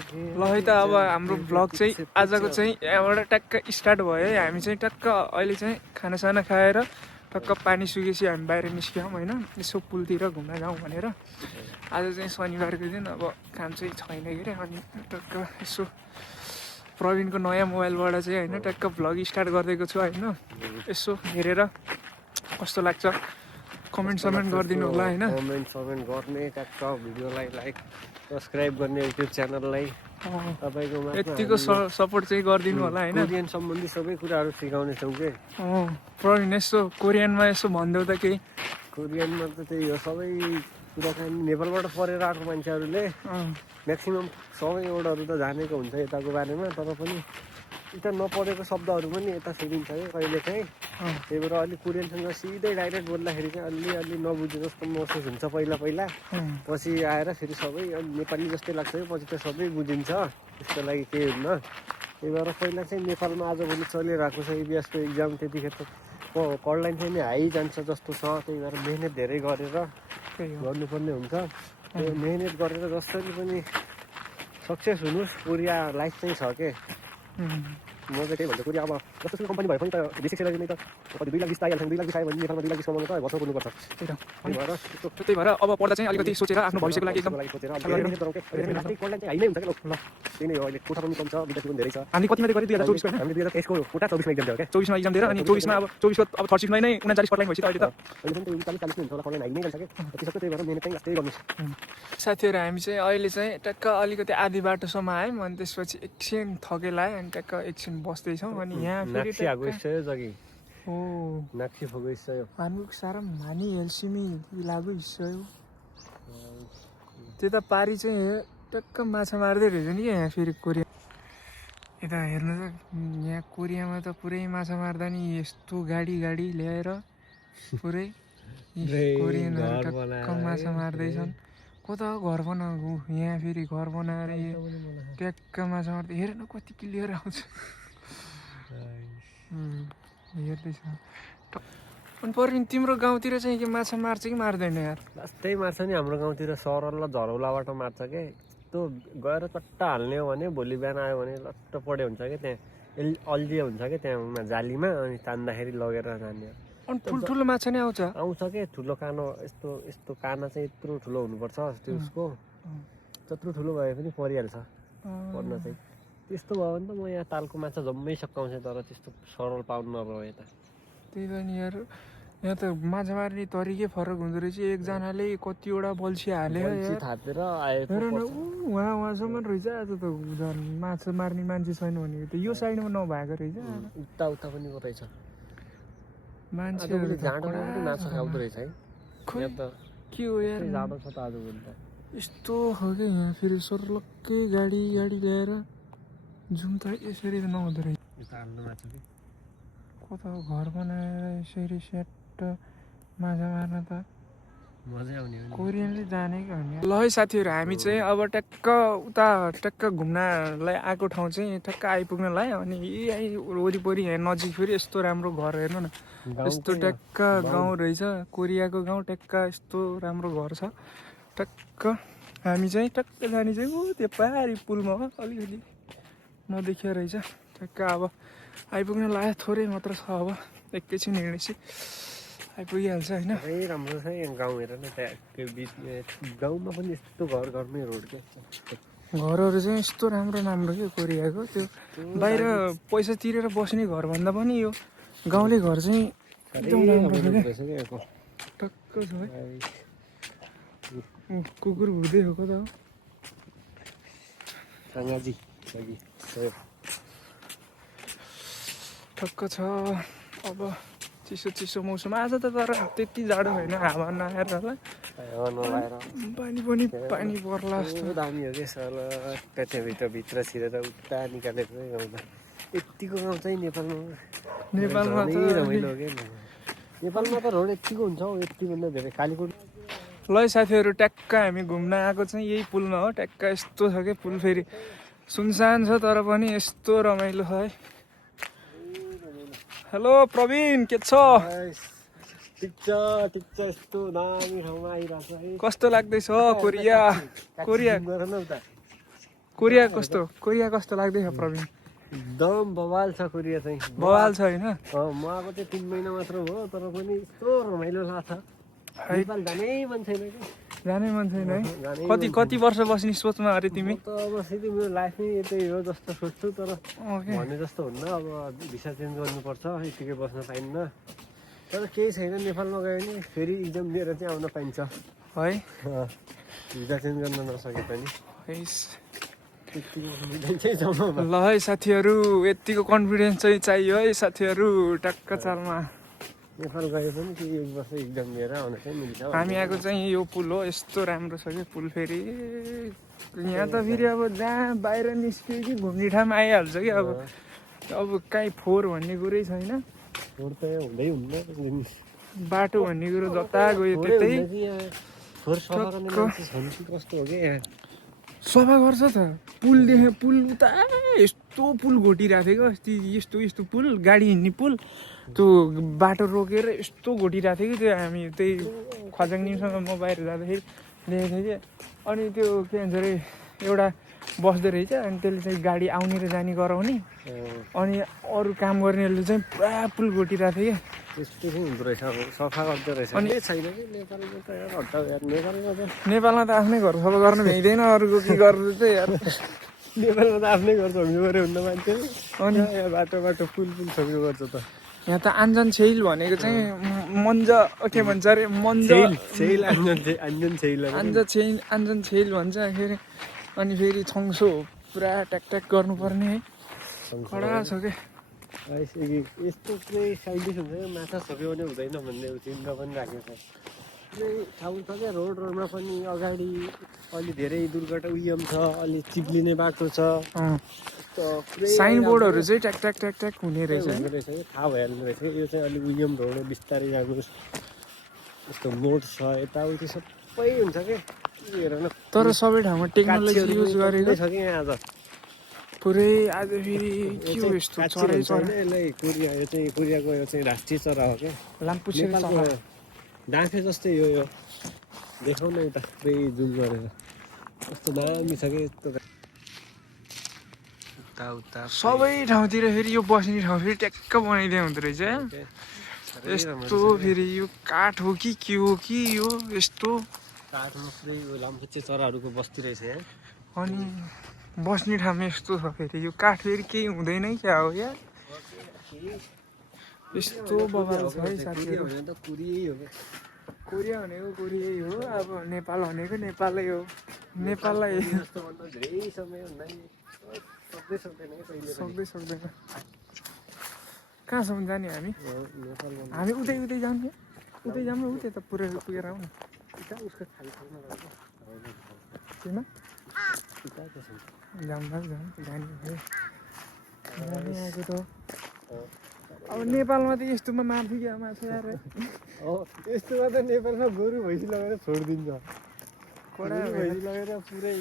ल है त अब हाम्रो भ्लग चाहिँ आजको चाहिँ यहाँबाट ट्याक्क स्टार्ट भयो है। हामी चाहिँ ट्याक्क अहिले चाहिँ खानासाना खाएर टक्क पानी सुकेपछि हामी बाहिर निस्क्यौँ होइन, यसो पुलतिर घुम्न जाउँ भनेर। आज चाहिँ शनिबारको दिन अब काम चाहिँ छैन के अरे, अनि टक्क यसो प्रवीणको नयाँ मोबाइलबाट चाहिँ होइन ट्याक्क भ्लग स्टार्ट गरिदिएको छु होइन। यसो हेरेर कस्तो लाग्छ कमेन्ट समेन्ट गरिदिनु होला होइन। कमेन्ट समेन्ट गर्ने, ट्याक्क भिडियोलाई लाइक सब्सक्राइब गर्ने युट्युब च्यानललाई तपाईँकोमा यतिको सपोर्ट चाहिँ गरिदिनु होला होइन। कोरियन सम्बन्धी सबै कुराहरू सिकाउने छौँ कि। प्रवीण यसो कोरियनमा यसो भनिदेऊ त केही। कोरियनमा त त्यही हो, सबै कुराकानी नेपालबाट पढेर आएको मान्छेहरूले म्याक्सिमम् सबै वर्डहरू त जानेको हुन्छ यताको बारेमा, तर पनि यता नपढेको शब्दहरू पनि यता सिकिन्छ कि कहिले काहीँ। त्यही भएर अलिक कोरियनसँग सिधै डाइरेक्ट बोल्दाखेरि चाहिँ अलि नबुझे जस्तो महसुस हुन्छ पहिला, पछि आएर फेरि सबै नेपाली जस्तै लाग्छ कि पछि त सबै बुझिन्छ, त्यसको लागि केही हुन्न। त्यही भएर पहिला चाहिँ नेपालमा आजभोलि चलिरहेको छ इबिएसको इक्जाम, त्यतिखेर त पढलाइन चाहिँ नि हाई जान्छ जस्तो छ। त्यही भएर मेहनत धेरै गरेर गर्नुपर्ने हुन्छ। त्यो मेहनत गरेर जसरी पनि सक्सेस हुनुहोस्, कोरिया लाइफ चाहिँ छ के। म चाहिँ त्यही भन्छु, कोरिया अब जस्तो कम्पनी भए पनि त बेसिक सेलेरी नै त कति 2 लाख 20 आइहाल्छ, 2 लाख 20 आयो भने नेपालमा 2 लाख 20 कमाउनु त वर्ष पुग्नुपर्छ। त्यही भएर अब पढ्दा चाहिँ अलिकति सोचेर आफ्नो भविष्यको लागि एकदम सोचेर पढ्लाइन चाहिँ हाई नै हुन्छ कि। त्यही नै हो, अहिले कोटा पनि कम छ, विद्यार्थी पनि धेरै छ। हामी कतिमा गरे 2024 को हामीले 2023 को कोटा 24 मा इक्जाम दियो क्या। 24 मा इक्जाम दिएर अनि 24 मा अब 24 को अब थर्ड शिफ्टमा नै 39 पढ्लाइन भइसक्यो अहिले त। अहिले पनि 40 नै हुन्छ होला, पढ्लाइन हाई नै जान्छ कि। त्यसको त्यही भएर मेहनत चाहिँ यस्तै गर्नु। साथीहरू हामी चाहिँ अहिले चाहिँ ट्याक्क अलिकति आधी बाटोसम्म आयौँ, अनि त्यसपछि एकछिन थकेल आयो, अनि ट्याक्क एकछिन बस्दैछौँ। अनि यहाँ फेरि हो नाक्सी फोगो इच्छा हानुक सारा मानी हेल्सिमी लागु हिस्सयो। त्यता पारी चाहिँ टक्क माछा मार्दै रहेछ नि यहाँ फेरि कोरिया। यता हेर्नु त यहाँ कोरियामा त पुरै माछा मार्दा नि यस्तो गाडी ल्याएर पुरै कोरियनहरू टक्क माछा मार्दैछन्। कता घर बनाएको यहाँ फेरि घर बनाएर ट्याक्क माछा मार्दै। हेर न कति क्लियर आउँछ, हेर्दैछ। अनि प्रवीण तिम्रो गाउँतिर चाहिँ के माछा मार्छ कि मार्दैन यार? त्यही मार्छ नि, हाम्रो गाउँतिर सरल र झरौलाबाट मार्छ के। त्यो गएर चट्टा हाल्ने हो भने भोलि बिहान आयो भने लट्ट पढ्यो हुन्छ कि त्यहाँ अल्झियो हुन्छ कि त्यहाँ जालीमा, अनि तान्दाखेरि लगेर जाने। अनि ठुल्ठुलो माछा नै आउँछ के। ठुलो कानो यस्तो काना चाहिँ यत्रो ठुलो हुनुपर्छ त्यो उसको, त्यत्रो ठुलो भए पनि परिहाल्छ पर्न चाहिँ। त्यस्तो भयो भने त म यहाँ तालको माछा जम्मै सकाउँछ, तर त्यस्तो सरल पाउनु नरह्यो यता। त्यही त नि यार, यहाँ त माछा मार्ने तरिकै फरक हुँदो रहेछ। एकजनाले कतिवटा बल्छी हालेर थापेर आएको उहाँसम्म रहेछ। आज त माछा मार्ने मान्छे छैन भनेको त यो साइडमा नभएको रहेछ, उता पनि रहेछ मान्छेहरू। जाडोमा पनि माछा खाउँदो रहेछ है। खोइ के हो यार, जाडो छ त आजभोलि त। यस्तो हो क्या यहाँ फेरि सर्लक्कै गाडी ल्याएर जुम त यसरी त नहुँदो रहेछ। कता घर बनाएर यसरी सेट माछा मार्न त मजै आउने हो। कोरियनले जानेको हो नि। ल है साथीहरू, हामी चाहिँ अब ट्याक्क घुम्नलाई आएको ठाउँ चाहिँ ट्याक्क आइपुग्न लाग्यो। अनि यही वरिपरि यहाँ नजिक फेरि यस्तो राम्रो घर हेर्नु न, यस्तो ट्याक्क गाउँ रहेछ, कोरियाको गाउँ। ट्याक्क यस्तो राम्रो घर छ। ट्याक्क हामी चाहिँ ट्याक्क जाने चाहिँ त्यो पारी पुलमा हो, अलिकति नदेखिया रहेछ। ट्याक्क अब आइपुग्न लाग्यो, थोरै मात्र छ, अब एकैछिन हिँडेपछि आइपुगिहाल्छ होइन। राम्रो छ यहाँ गाउँ। हेर न त्यहाँ गाउँमा पनि यस्तो घरमै रोड के। घरहरू चाहिँ यस्तो राम्रो के कोरियाको। त्यो बाहिर पैसा तिरेर बस्ने घरभन्दा पनि यो गाउँले घर चाहिँ एकदम राम्रो छ क्या। टक्क छ है। कुकुर भुक्दै हो कता हो ठक्क छ। अब चिसो मौसम आज त, तर त्यति जाडो होइन, हावा नआएर होला, पानी पनि पर्ला जस्तो। दामी हो कि सर, भित्र छिरेर उता निकालेर गाउँदा यतिको गाउँ चाहिँ नेपालमा त रमाइलो हो क्या। नेपालमा त रोड यतिको हुन्छ हौ, यतिभन्दा धेरै कालीकोट। ल साथीहरू, ट्याक्क हामी घुम्न आएको चाहिँ यही पुलमा हो। ट्याक्क यस्तो छ कि पुल फेरि सुनसान छ, तर पनि यस्तो रमाइलो छ है। हेलो प्रवीण, के छ? ठिक छ यस्तो दामी ठाउँमा आइरहेको छ। कस्तो लाग्दैछ कोरिया? कोरिया कस्तो लाग्दैछ प्रवीण? एकदम बवाल छ कोरिया चाहिँ। बवाल छ होइन? म आएको चाहिँ 3 महिना मात्र भयो तर पनि यस्तो रमाइलो लाग्छ। नेपाल जानै मन छैन कि। जानै मन छैन है? जानै कति वर्ष बस्ने सोचमा अरे तिमी? म त अब सिधै मेरो लाइफमै यतै हो जस्तो सोच्छु तर ओके। भने जस्तो हुन्न। अब भिसा चेन्ज गर्नुपर्छ, यतिकै बस्न पाइन्न। तर केही छैन, नेपालमा गयो भने फेरि इक्जाम दिएर चाहिँ आउन पाइन्छ है? भिसा चेन्ज गर्न नसके पनि। ल है साथीहरू, यतिको कन्फिडेन्स चाहिँ चाहियो है साथीहरू। टक्क चालमा नेपाल गए पनि कि 1 वर्ष इक्जाम दिएर आउन चाहिँ मिल्छ। हामी आएको चाहिँ यो पुल हो। यस्तो राम्रो छ कि पुल। फेरि यहाँ त फेरि अब जहाँ बाहिर निस्क्यो कि घुम्ने ठाउँ आइहाल्छ कि अब काहीँ फोहोर भन्ने कुरै छैन। फोहोर त हुँदै हुन्न। बाटो भन्ने कुरो जता गयो त्यतै फोहोर सफा गर्ने मान्छे छन् कि कस्तो हो कि यहाँ? सफा गर्छ त। पुल देखेँ, पुल उता यस्तो पुल घोटिरहेको थियो कि अस्ति। यस्तो पुल, गाडी हिँड्ने पुल, त्यो बाटो रोकेर यस्तो घोटिरहेको थियो कि त्यो हामी त्यही खजाङनीसँग म बाहिर जाँदाखेरि देखेको थिएँ कि। अनि त्यो के भन्छ अरे एउटा बस्दो रहेछ अनि त्यसले चाहिँ गाडी आउने र जाने गराउने अनि अरू काम गर्नेहरूले चाहिँ पुरा पुल घोटिरहेको थियो कि। त्यस्तो चाहिँ हुँदो रहेछ, अब सफा गर्दो रहेछ। अनि छैन कि नेपालमा त यार हटाउ यार। नेपालमा त आफ्नै घर सफा गर्न भ्याइँदैन, अरूको के गर्नु चाहिँ यार। नेपालमा त आफ्नै घर छोड्नु पऱ्यो हुन्न मान्छे। अनि यहाँ बाटो पुल छोड्नु पर्छ त। यहाँ त आञ्जन छेइल भनेको चाहिँ के भन्छ अरे आञ्जन छेइल भन्छ फेरि। अनि फेरि छङ्सो पुरा ट्याक गर्नुपर्ने है। कडा छ क्या। यस्तो पुरै साइन्टिस्ट हुन्छ क्या, माछा छोप्यो भने हुँदैन भन्ने चिन्ता पनि राखेको छ। पुरै ठाउँ छ क्या, रोडमा पनि अगाडि अलि धेरै दुर्घटना उयम छ, अलि चिप्लिने बाटो छ। साइन बोर्डहरू चाहिँ ट्याक हुने रहेछ। थाहा भइहाल्ने रहेछ यो चाहिँ अलि उयम रोड हो, बिस्तारै जानुहोस्। यस्तो मोड छ, यताउति सबै हुन्छ क्या। हेर न, तर सबै ठाउँमा टेक्नोलोजी युज गरेको छ कि यहाँ आज पुरै। आज फेरि के हो यस्तो चरै यसलाई कोरिया, यो चाहिँ कोरियाको यो चाहिँ राष्ट्रिय चरा हो क्या। लामपुच्छेरी चरा डाँफे जस्तै यो देखाउन यता पुरै जुम गरेर कस्तो दामी छ कि। यस्तो सबै ठाउँतिर फेरि यो बस्ने ठाउँ फेरि ट्याक्क बनाइदिएको हुँदो रहेछ। यस्तो फेरि यो काठ हो कि के हो कि यो यस्तो काठमा पुरै लामखुट्टे चराहरूको बस्ती रहेछ यहाँ। अनि बस्ने ठाउँमा यस्तो छ फेरि यो काठ फेरि केही हुँदैन क्या हो यार। यस्तो बवाल छ है साथीहरू। कोरिया भनेको कोरियै हो, अब नेपाल भनेको नेपालै हो। नेपाललाई सक्दैन। कहाँसम्म जाने हामी उतै जाने उतै जाऊँ न, उतै त पुगेर आउँ न। आएको त अब नेपालमा त यस्तोमा मार्छु क्या माछा यार। यस्तोमा त नेपालमा गोरु भैँसी लगेर छोडिदिन्छ। पुरै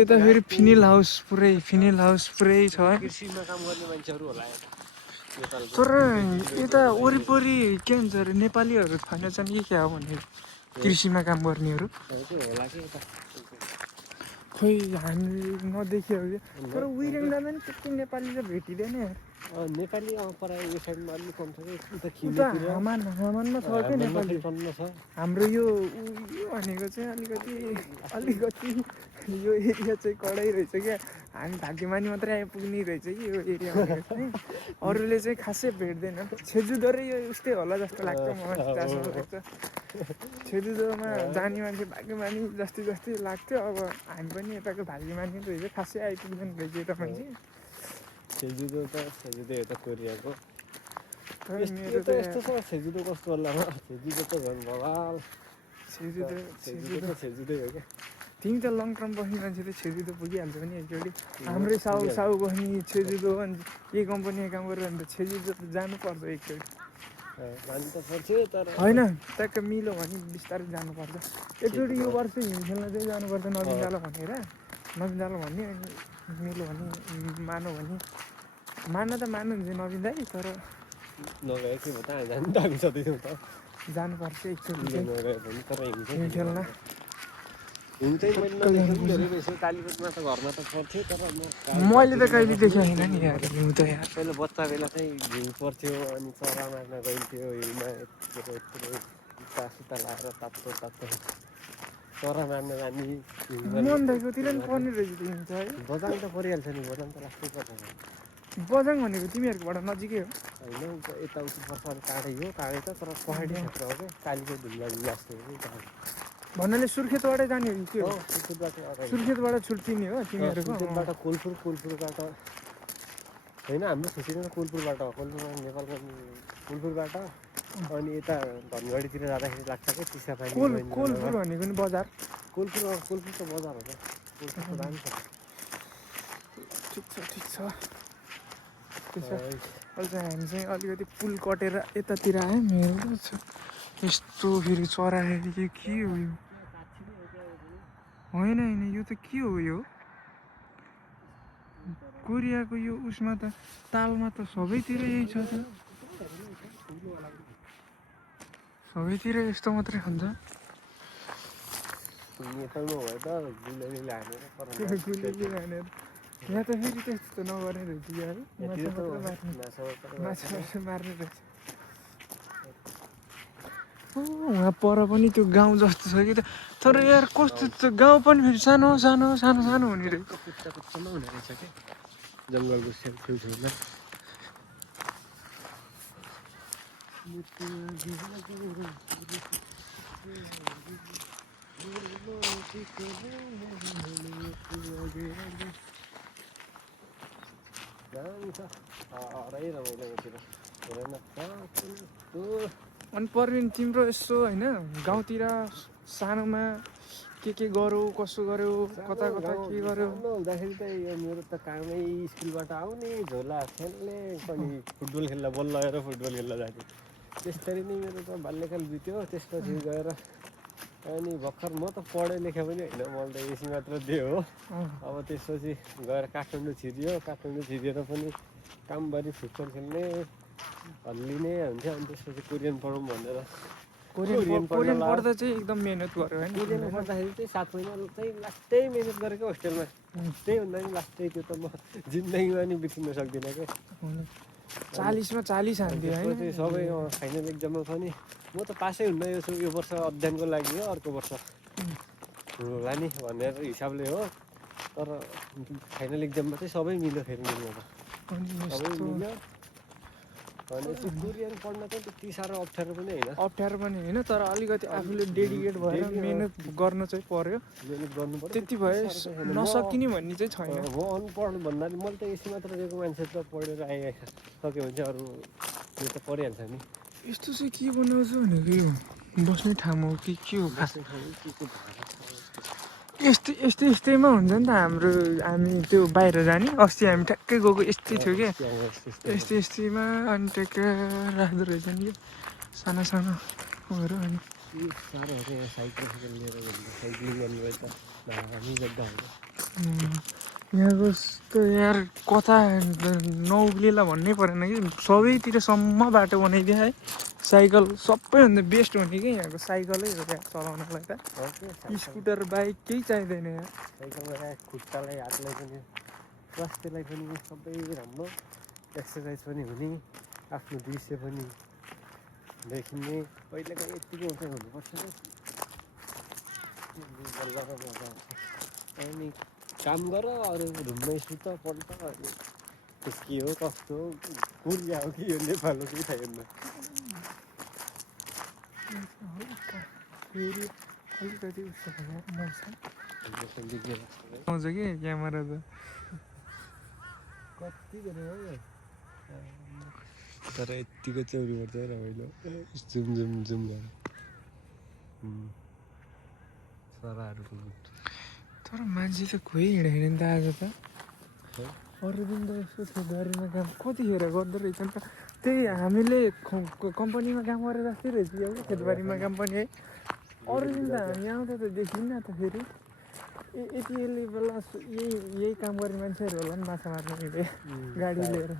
यता फेरि फिनेल हाउस पुरै छ। कृषिमा काम गर्ने मान्छेहरू होला तर यता वरिपरि के भन्छ अरे नेपालीहरू छैन छन् कि क्या हो भने कृषिमा काम गर्नेहरू होला कि यता। खोइ हामी नदेख्यो कि। तर उइरेन जाँदा नि त्यति नेपाली त भेटिँदैन यार। नेपाली परायो यो साइडमा अलिक कम छ कि। उता हामानमा छ क्या नेपाली। हाम्रो यो भनेको चाहिँ अलिकति यो एरिया चाहिँ कडै रहेछ क्या। हामी भाग्यमानी मात्रै आइपुग्ने रहेछ कि यो एरिया भनेको चाहिँ। अरूले चाहिँ खासै भेट्दैन। छेजुदोरै यो उस्तै होला जस्तो लाग्छ मलाई जहाँसम्म लाग्छ। छेजुदोमा जाने मान्छे भाग्यमानी जस्तै लाग्थ्यो। अब हामी पनि यताको भाग्यमानी रहेछ, खासै आइपुग्दैन रहेछ यता मान्छे। छेजुदो यता कोरियाको यस्तो छ। छेजुदो कस्तो होला, छेजुदो त झन् बवाल। छेजुदो हो क्या। तिमी त लङ टर्म बस्ने मान्छे त छेजुदो पुगिहाल्छ पनि एकचोटि। हाम्रै साउ बस्ने छेजुदो अनि यही कम्पनीमा काम गरेर अन्त छेजुदो त जानुपर्छ एकचोटि। होइन ट्याक्क मिलो भने बिस्तारै जानुपर्छ एकचोटि। यो वर्ष हिँड खेल्न चाहिँ जानुपर्छ नबिन्दालो भनेर। नबिन्दालो भन्ने अनि मिलो भने मान्न त मान्नुहुन्छ नबिन्दै। तर जानुपर्छ एकचोटि हिँड खेल्न। घुम चाहिँ मैले नदेखेको पनि धेरै रहेछ कालीकोटमा त घरमा त पर्थ्यो तर मैले त कहिले देखेको छैन नि यार हिउँ त यार पहिला बच्चा बेला चाहिँ घिउ पर्थ्यो अनि चरा मार्न गइन्थ्यो हिउँमा यत्रो जुत्ता सुत्ता लगाएर तातो तातो चरा मार्न जाने मनदेखितिर पनि पर्ने रहेछ त्यो हिउँ त है बजाङ त परिहाल्छ नि बजाङ त लास्टै पर्छ बजाङ भनेको तिमीहरूकोबाट नजिकै हो होइन यताउति पर्छ अलिक टाढै हो टाढै त तर पहाडी क्षेत्र हो क्या कालीको ढुङ्गा जस्तो हो कि भन्नाले सुर्खेतबाटै जाने हो कि के हो सुर्खेतबाट सुर्खेतबाट छुट्टिने हो तिमीहरूको सुर्खेतबाट कोलपुरबाट होइन हाम्रो छुट्टिने त कोलपुरबाट हो कोलपुरबाट नेपालको कोलपुरबाट अनि यता धनगढीतिर जाँदाखेरि लाग्छ क्या चिसापानी कोलपुर भनेको नि बजार कोलपुर त बजार हो क्या कोलपुर त दामी छ ठिक छ त्यसो अहिले चाहिँ हामी चाहिँ अलिकति पुल कटेर यतातिर आयो मेरो छ यस्तो फेरि चराहेरी के हो यो होइन यो त के हो यो कोरियाको यो उसमा त तालमा त सबैतिर यही छ त सबैतिर यस्तो मात्रै हुन्छ यहाँ त फेरि त्यस्तो नगर्ने रहेछ यार माछा मार्ने रहेछ वहाँ पर पनि त्यो गाउँ जस्तो छ कि त तर यार कस्तो त्यो गाउँ पनि फेरि सानो हुने रहेछ हुने रहेछ क्या जङ्गलको छेउछेउमा अनि पर्विन तिम्रो यसो होइन गाउँतिर सानोमा के गऱ्यौ कसो गऱ्यौ कता के गऱ्यौ हुँदाखेरि त यो मेरो त कामै स्कुलबाट आउने झोला खेल्ने अनि फुटबल खेल्दा बल लगाएर फुटबल खेल्न जाने त्यसरी नै मेरो त बाल्यकाल बित्यो त्यसपछि गएर अनि भर्खर म त पढे लेखे पनि होइन मलाई त एसी मात्र दियो हो अब त्यसपछि गएर काठमाडौँ छिरिएर पनि कामबारी फुटबल खेल्ने हल्लिने हुन्छ अनि त्यसपछि कोरियन पढौँ भनेर कोरियन पढ्दा चाहिँ एकदम मिहिनेत गर्यो होइन कोरियन पढ्दाखेरि चाहिँ 7 महिना चाहिँ लास्टै मिहिनेत गरेको होस्टेलमा त्यही भन्दा पनि लास्टै त्यो त म जिन्दगीमा नि बिर्सिन सक्दिनँ क्या 40मा 40 हान्थ्यो होइन सबै फाइनल एक्जाममा पनि म त पासै हुन्न यो वर्ष अध्ययनको लागि हो अर्को वर्ष होला नि भनेर हिसाबले हो तर फाइनल एक्जाममा चाहिँ सबै मिल्यो फेरि मिल्नु त सबै मिल्यो अनि कोरियन पढ्न चाहिँ त्यति साह्रो अप्ठ्यारो पनि होइन तर अलिकति आफूले डेडिकेट भएर मिहिनेत गर्न चाहिँ पर्यो त्यति भए नसकिने भन्ने चाहिँ छैन म अनपढ भन्नाले मैले त एसी मात्र दिएको मान्छे त पढेर आइसक्यो भने चाहिँ अरू यो त परिहाल्छ नि यस्तो चाहिँ के बनाउँछ भनेको यो बस्ने ठाउँ हो कि के हो खास यस्तैमा हुन्छ नि त हामी त्यो बाहिर जाने अस्ति हामी ठ्याक्कै गएको यस्तै थियो क्या यस्तैमा अनि ट्याक्कै राख्दो रहेछ नि कि सानो उयोहरू अनि यहाँको त यार कता नउक्लिएला भन्नै परेन कि सबैतिरसम्म बाटो बनाइदियो है साइकल सबैभन्दा बेस्ट हुने कि यहाँको साइकलै हो क्या चलाउनलाई त स्कुटर बाइक केही चाहिँदैन यहाँ साइकलमा खुट्टालाई हातलाई पनि स्वास्थ्यलाई पनि सबै राम्रो एक्सर्साइज पनि हुने आफ्नो दृश्य पनि देखिने पहिलाको यतिको चाहिँ हुनुपर्छ अनि काम गर अरू रुममै सुत पल्ट अनि के हो कस्तो हो कोरिया हो कि यो नेपाल हो कि थाहा हुन्न अलिकति आउँछ कि क्यामेरा त कति गरेर हो तर यतिको चौरी पर्छ रमाइलो जुम गरेर चराहरूको तर मान्छे त खोइ हिँडेन नि त आज त अरू दिन त यसो खेतबारीमा काम कतिखेर गर्दो रहेछ नि त त्यही हामीले कम्पनीमा काम गरेर जस्तै रहेछ क्या खेतबारीमा काम पनि है अरू दिन त हामी आउँदा त देखिन्न त फेरि यति बेला यही काम गर्ने मान्छेहरू होला नि माछा मार्नु हिँडे गाडी लिएर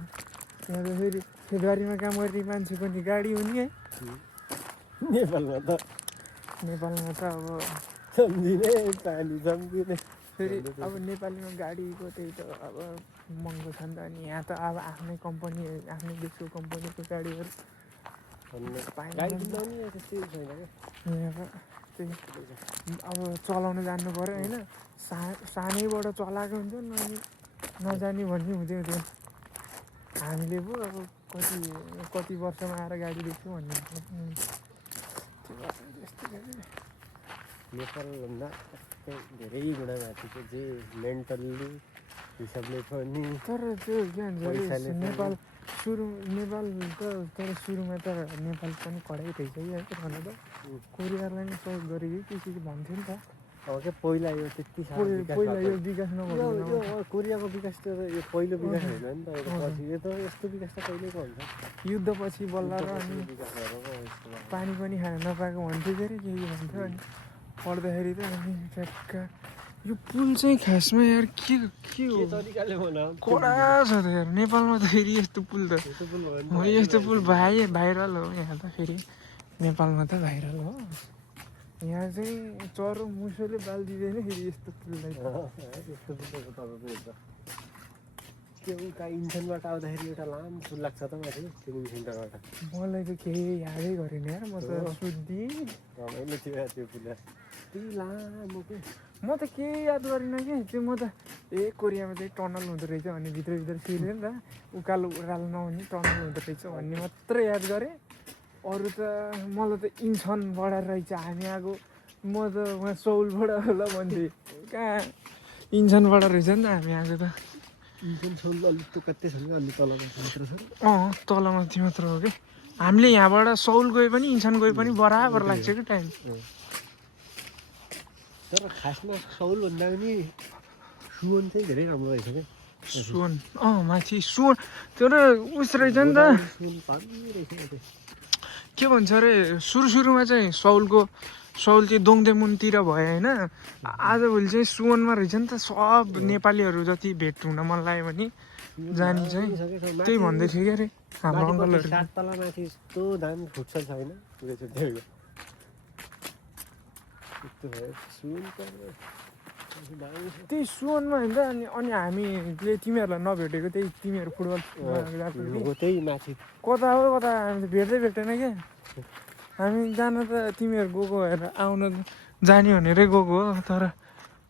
यहाँ त फेरि खेतबारीमा काम गर्ने मान्छे पनि गाडी हुने है नेपालमा त अब सम्झिने पानी सम्झिने फेरि अब नेपालीमा गाडीको त्यही त अब महँगो छ नि त। अनि यहाँ त अब आफ्नै कम्पनी आफ्नै देशको कम्पनीको गाडीहरू गाडी किन्दा पनि त्यस्तै छैन क्या यहाँ त्यही अब चलाउनु जान्नु पऱ्यो होइन। सानैबाट चलाएको हुन्छ नि अनि नजाने भन्ने हुँदै हुँदैन। हामीले पो अब कति वर्षमा आएर गाडी देख्छौँ भन्ने त्यो त्यस्तो नेपालभन्दा धेरै गुणा माथि चाहिँ जे मेन्टल्ली हिसाबले पनि तर त्यो के भन्छ अरे नेपाल त तर सुरुमा त नेपाल पनि कडै रहेछ कि है त कोरियालाई नै सहयोग गरेको के भन्थ्यो नि त। अब क्या पहिला यो त्यति पहिला यो विकास नभएको यो कोरियाको विकास त यो पहिलो विकास होइन नि त। पछि यो त यस्तो विकास त कहिलेको हुन्छ युद्धपछि बल्ल र अनि विकास भएर पानी पनि खान नपाएको भन्थ्यो के अरे के भन्थ्यो। अनि पढ्दाखेरि त अनि ट्याक्क यो पुल चाहिँ खासमा यार के हो तरिकाले कडा छ त यार। नेपालमा त फेरि यस्तो पुल त यस्तो पुल भाइरल हो। यहाँ त फेरि नेपालमा त भाइरल हो। यहाँ चाहिँ चरो मुसोले बाल दिँदैन फेरि यस्तो पुललाई। यस्तो पुल त्यो उता इन्सनबाट आउँदाखेरि एउटा लामो पुल लाग्छ त माथि ट्रेनिङ सेन्टरबाट। मलाई त केही यादै गरेन यार। म त सुत्दी रमाइलो थियो त्यो पुल त्यही लामो के म त केही याद गरिनँ कि त्यो म त कोरियामा चाहिँ टनल हुँदो रहेछ भन्ने भित्र सिर्यो नि त उकालो उकालो नहुने टनल हुँदो रहेछ भन्ने मात्रै याद गरेँ। अरू त मलाई त इन्सनबाट रहेछ हामी आएको। म त उहाँ सौलबाट होला भन्थेँ कहाँ इन्सनबाट रहेछ नि त हामी आएको त। इन्सन सौल अलिक त कतै छ नि अलि तल मात्र छ। तलमाथि मात्र हो कि हामीले यहाँबाट सौल गए पनि इन्सन गए पनि बराबर लाग्छ कि टाइम। तर खासमा सौलभन्दा पनि सुवन चाहिँ धेरै राम्रो रहेछ क्या। सुवन माथि सुवन त्यो र उस रहेछ नि त के भन्छ अरे सुरुमा चाहिँ सौल चाहिँ दोङदेमुनतिर भयो होइन। आजभोलि चाहिँ सुवनमा रहेछ नि त। सब नेपालीहरू जति भेट हुन मन लाग्यो भने जाने चाहिँ त्यही भन्दै थियो क्या अरे हाम्रो अङ्कलहरू। 7 तलामाथि यस्तो दामी फुटसल छ होइन त्यही सुवनमा होइन त। अनि हामीले तिमीहरूलाई नभेटेको त्यही तिमीहरू फुटबल त्यही माथि कता हो कता हामी भेट्दै भेटेन क्या। हामी जान त तिमीहरू गएको हेर आउन जाने भनेरै गएको हो तर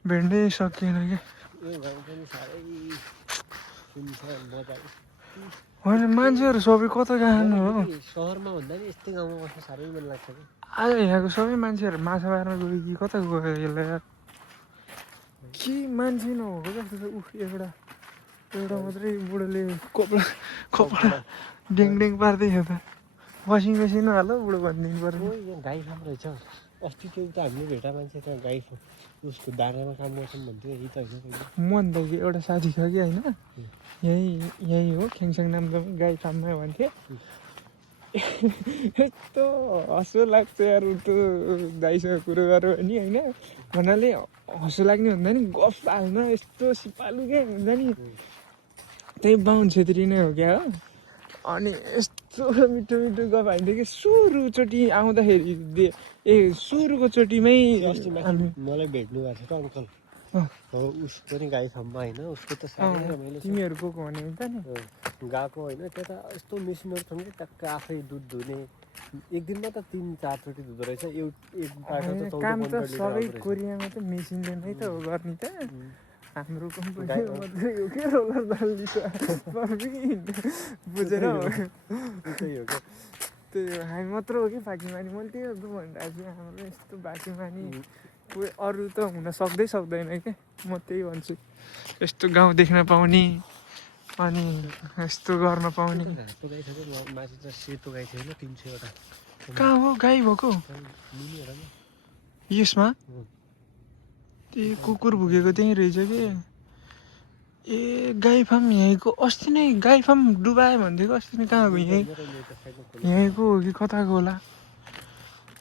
भेट्नै सकिएन क्या। होइन मान्छेहरू सबै कता गएको हो। सहरमा भन्दा नि यस्तै गाउँमा बस्नु साह्रै मन लाग्छ कि। आज यहाँको सबै मान्छेहरू माछा मार्न गयो कि कता गयो यसलाई यार। के मान्छे नभएको जस्तो छ। एउटा मात्रै बुढोले कपडा ड्याङ पार्दैछ त। वासिङ मेसिन हाल बुढो भनिदिनु पर्यो। गाई फार्म रहेछ अस्ति त्यो त हामीले भेटा मान्छे त गाई उसको दानामा काम गर्छन् भन्थ्यो यही त होइन। मन त एउटा साथी छ कि होइन यहीँ हो खेङसाङ नाममा गाई फार्ममा भन्थ्यो। यस्तो हँसो लाग्छ यार त्यो दाइसँग कुरो गर्यो भने होइन। भन्नाले हँसो लाग्ने भन्दा नि गफ हाल्न यस्तो सिपालु क्या हुन्छ नि। त्यही बाहुन छेत्री नै हो क्या हो। अनि यस्तो मिठो गफ हाल्थ्यो कि सुरुचोटि आउँदाखेरि सुरुको चोटिमै हामी मलाई भेट्नु भएको छ त अङ्कल उसको नि गाई फार्ममा होइन। उसको त साह्रै रमाइलो छ। तिमीहरू गएको भने हुन्छ नि गएको होइन त्यता यस्तो मेसिनहरू छन् कि टक्क आफै दुध धुने एक दिनमा त 3-4 चोटि धुँदो रहेछ। काम त सबै कोरियामा त मेसिनले नै त हो गर्ने त। हाम्रो कम्पनी मात्रै हो क्या रोलर दाल्दैछ बुझेर त्यही हो क्या। त्यही हो हामी मात्र हो कि बाँकी मानी। मैले त्यही हो भनिरहेको छु हाम्रो यस्तो बाँकी मानी कोही अरू त हुन सक्दैन क्या। म त्यही भन्छु यस्तो गाउँ देख्न पाउने अनि यस्तो गर्न पाउने। माथि त सेतो गाई थियो होइन 300 वटा। कहाँ हो गाई भएको यसमा त्यही कुकुर भुकेको त्यहीँ रहेछ कि। ए गाई फार्म यहीँको अस्ति नै गाई फार्म डुबायो भन्थ्यो अस्ति नै कहाँ हो यहीँको हो कि कताको होला।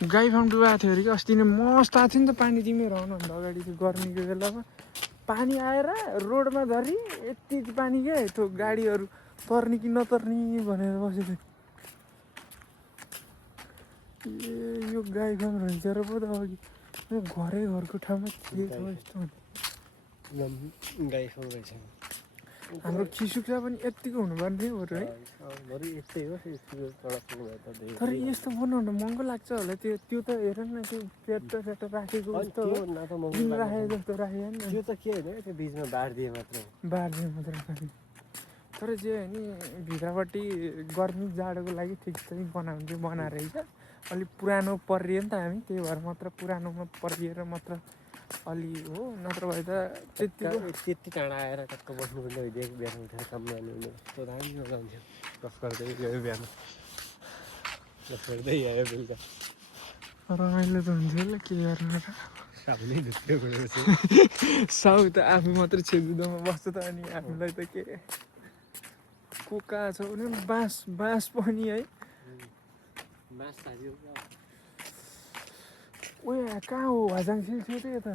गाई फार्म डुबाएको थियो अरे कि अस्ति नै मस्त आएको थियो नि त पानी। तिमीहरू आउनुभन्दा अगाडि त्यो गर्मीको बेलामा पानी आएर रोडमा धरी यति पानी क्या त्यो गाडीहरू तर्ने कि नतर्ने भनेर बसेको थियो। ए यो गाई फार्म रहेछ र पो त अघि घरै घरको ठाउँमा के छ यस्तो गाई सो रहेछ हाम्रो खिसुक्सा पनि यत्तिको हुनुपर्ने हो है बरु यस्तै हो तर यस्तो बनाउनु महँगो लाग्छ होला त्यो त हेर न त्यो पेट राखेको जस्तो राखे जस्तो राखे नि त्यो त के होइन त्यो बिचमा बारिदिए मात्र बार्ने मात्र खाने तर जे नि भित्रपट्टि गर्मी जाडोको लागि ठिक चाहिँ बनाएर रहेछ अलिक पुरानो परियो नि त हामी त्यही भएर मात्र पुरानोमा परिएर मात्र अलि हो नत्र भए त त्यति टाढा आएर टक्क बस्नु पनि भइदिएको बिहान उठेर काम गर्नु यस्तो दामी जान्थ्यो ब्रस गर्दै गयो बिहान ब्रस गर्दै आयो बेलुका रमाइलो त हुन्थ्यो ल के गर्नु र साबुनै धुत्यो गएपछि साउ त आफू मात्रै छेउदोमा बस्छ त अनि हामीलाई त के को कहाँ छ भने बाँस पनि है ओ कहाँ हो हजाङ थियो त यता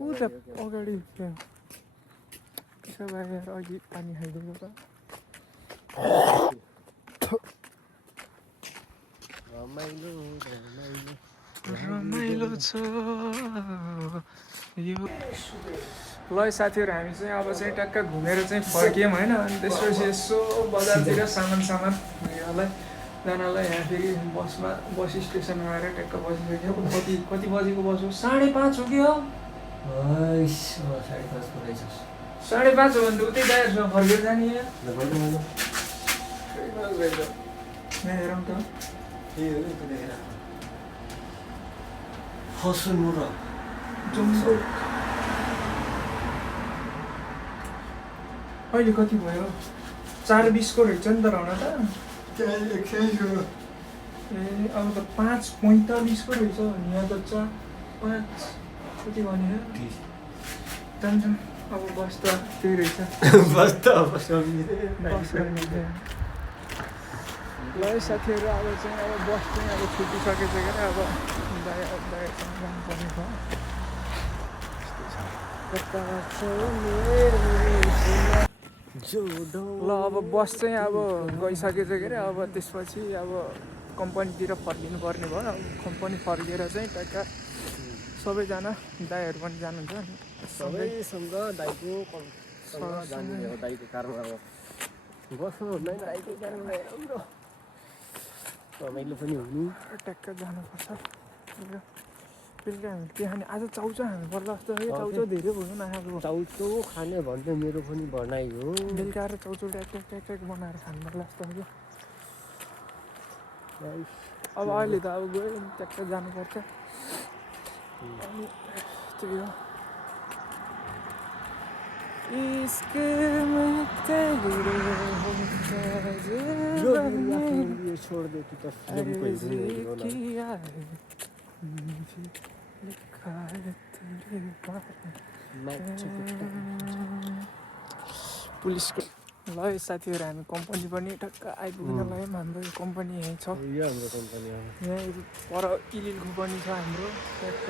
ऊ त अगाडि त्यसो भए यार अघि पानी खाइदिएको त रमाइलो छ यो ल साथीहरू हामी चाहिँ अब चाहिँ टक्क घुमेर चाहिँ फर्क्यौँ होइन अनि त्यसपछि यसो बजारतिर सामान लिनलाई जानलाई यहाँ फेरि बस स्टेसनमा आएर टक्क बसिसक्यो कति बजेको बस हो 5:30 हो कि हो 5:30 हो भने त उतै दाइहरूसँग फर्केर जाने यहाँ हेरौँ त अहिले कति भयो 4:20 को रहेछ नि त रहन त ए अब त 5:45 को रहेछ भने यहाँ त 5 कति भनेर जान्छौँ अब बस त त्यही रहेछ ल साथीहरू अब चाहिँ अब बस चाहिँ अब छुटिसकेछ क्या अब दाइसँग जानुपर्ने भयो ल अब बस चाहिँ अब गइसकेछ के अरे अब त्यसपछि अब कम्पनीतिर फर्किनु पर्ने भयो अब कम्पनी फर्केर चाहिँ टक्क सबैजना दाइहरू पनि जानुहुन्छ सबैसँग दाइको कारमा बस्नु हुँदैन दाइको कारमा राम्रो रमाइलो पनि हुनु ट्याक्क जानुपर्छ बेलुका हामी के खाने आज चाउचाउ खानु पर्ला जस्तो है चाउचाउ धेरै भयो नखाएको चाउचाउ खाने भन्दा मेरो पनि भनाइ हो बेलुका आएर चाउचाउ ट्याक बनाएर खानु पर्ला जस्तो हो अब अहिले त अब गयो ट्याक्क जानुपर्छ अनि त्यही हो छोड्दै त पुलिसको ल साथीहरू हामी कम्पनी पनि टक्क आइपुग्न लाग्यौँ हाम्रो यो कम्पनी यहीँ छ हाम्रो कम्पनी यहाँ पर इलिलको पनि छ हाम्रो टक्क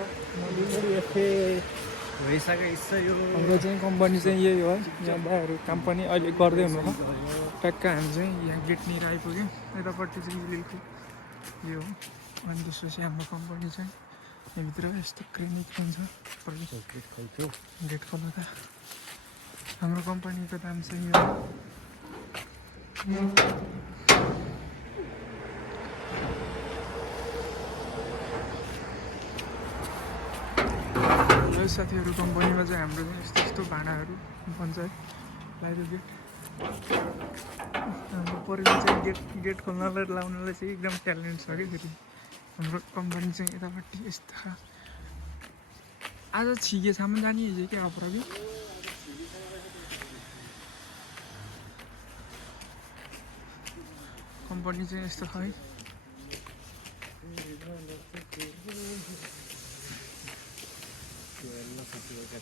हाम्रो चाहिँ कम्पनी चाहिँ यही हो यहाँ दाइहरू काम पनि अहिले गर्दै हुनुभयो टक्क हामी चाहिँ यहाँ गेटनिर आइपुग्यौँ यतापट्टि चाहिँ इलिलको यो हो अनि त्यसपछि हाम्रो कम्पनी चाहिँ यहाँभित्र यस्तो क्लिनिक हुन्छ गेट खोला त हाम्रो कम्पनीको नाम चाहिँ यो साथीहरू कम्पनीमा चाहिँ हाम्रो चाहिँ यस्तो भाँडाहरू बन्छ है बाहिर गेट हाम्रो परिवार चाहिँ गेट खोल्नलाई लाउनलाई चाहिँ एकदम ट्यालेन्ट छ कि फेरि हाम्रो कम्पनी चाहिँ यतापट्टि यस्तो आज छिगेसम्म जाने हिजो क्या अपराधी कम्पनी चाहिँ यस्तो छ है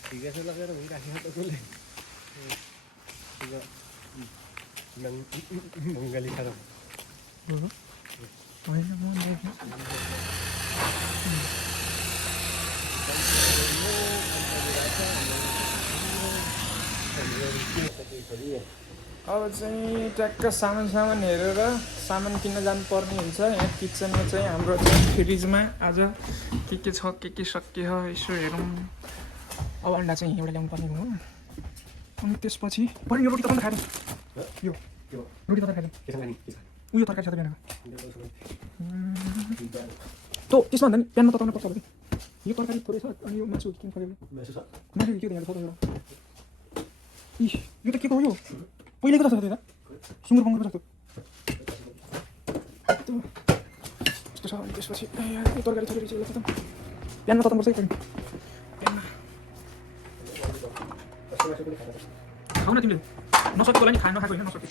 ठिकै लगेर भइराखेको त कसले बङ्गाली खाना होइन म अब चाहिँ ट्याक्क सामान हेरेर सामान किन्न जानुपर्ने हुन्छ। यहाँ किचनमा चाहिँ हाम्रो चाहिँ फ्रिजमा आज के छ के सकियो यसो हेरौँ। अब अन्डा चाहिँ एउटा ल्याउनु पर्ने हो। अनि त्यसपछि पनि यो रोटी त खाएर यो रोटी त खाएर उयो तरकारी छ त बिहान त्यो त्यसमा भन्दा नि बिहानमा तताउनु पर्छ होला। यो तरकारी थोरै छ अनि यो मासु किन पऱ्यो मासु के यहाँ छ त एउटा इ यो त के हो यो पहिलेको जस्तो छ त्यो त सुँगुर बङ्गुर जस्तो त्यस्तो छ। अनि त्यसपछि यो तरकारी थोरै चाहिँ त बिहानमा तताउनु पर्छ है बिहानमा खाऊ न तिमीले नसकेको होला नि खानु नखाएको होइन नसकेको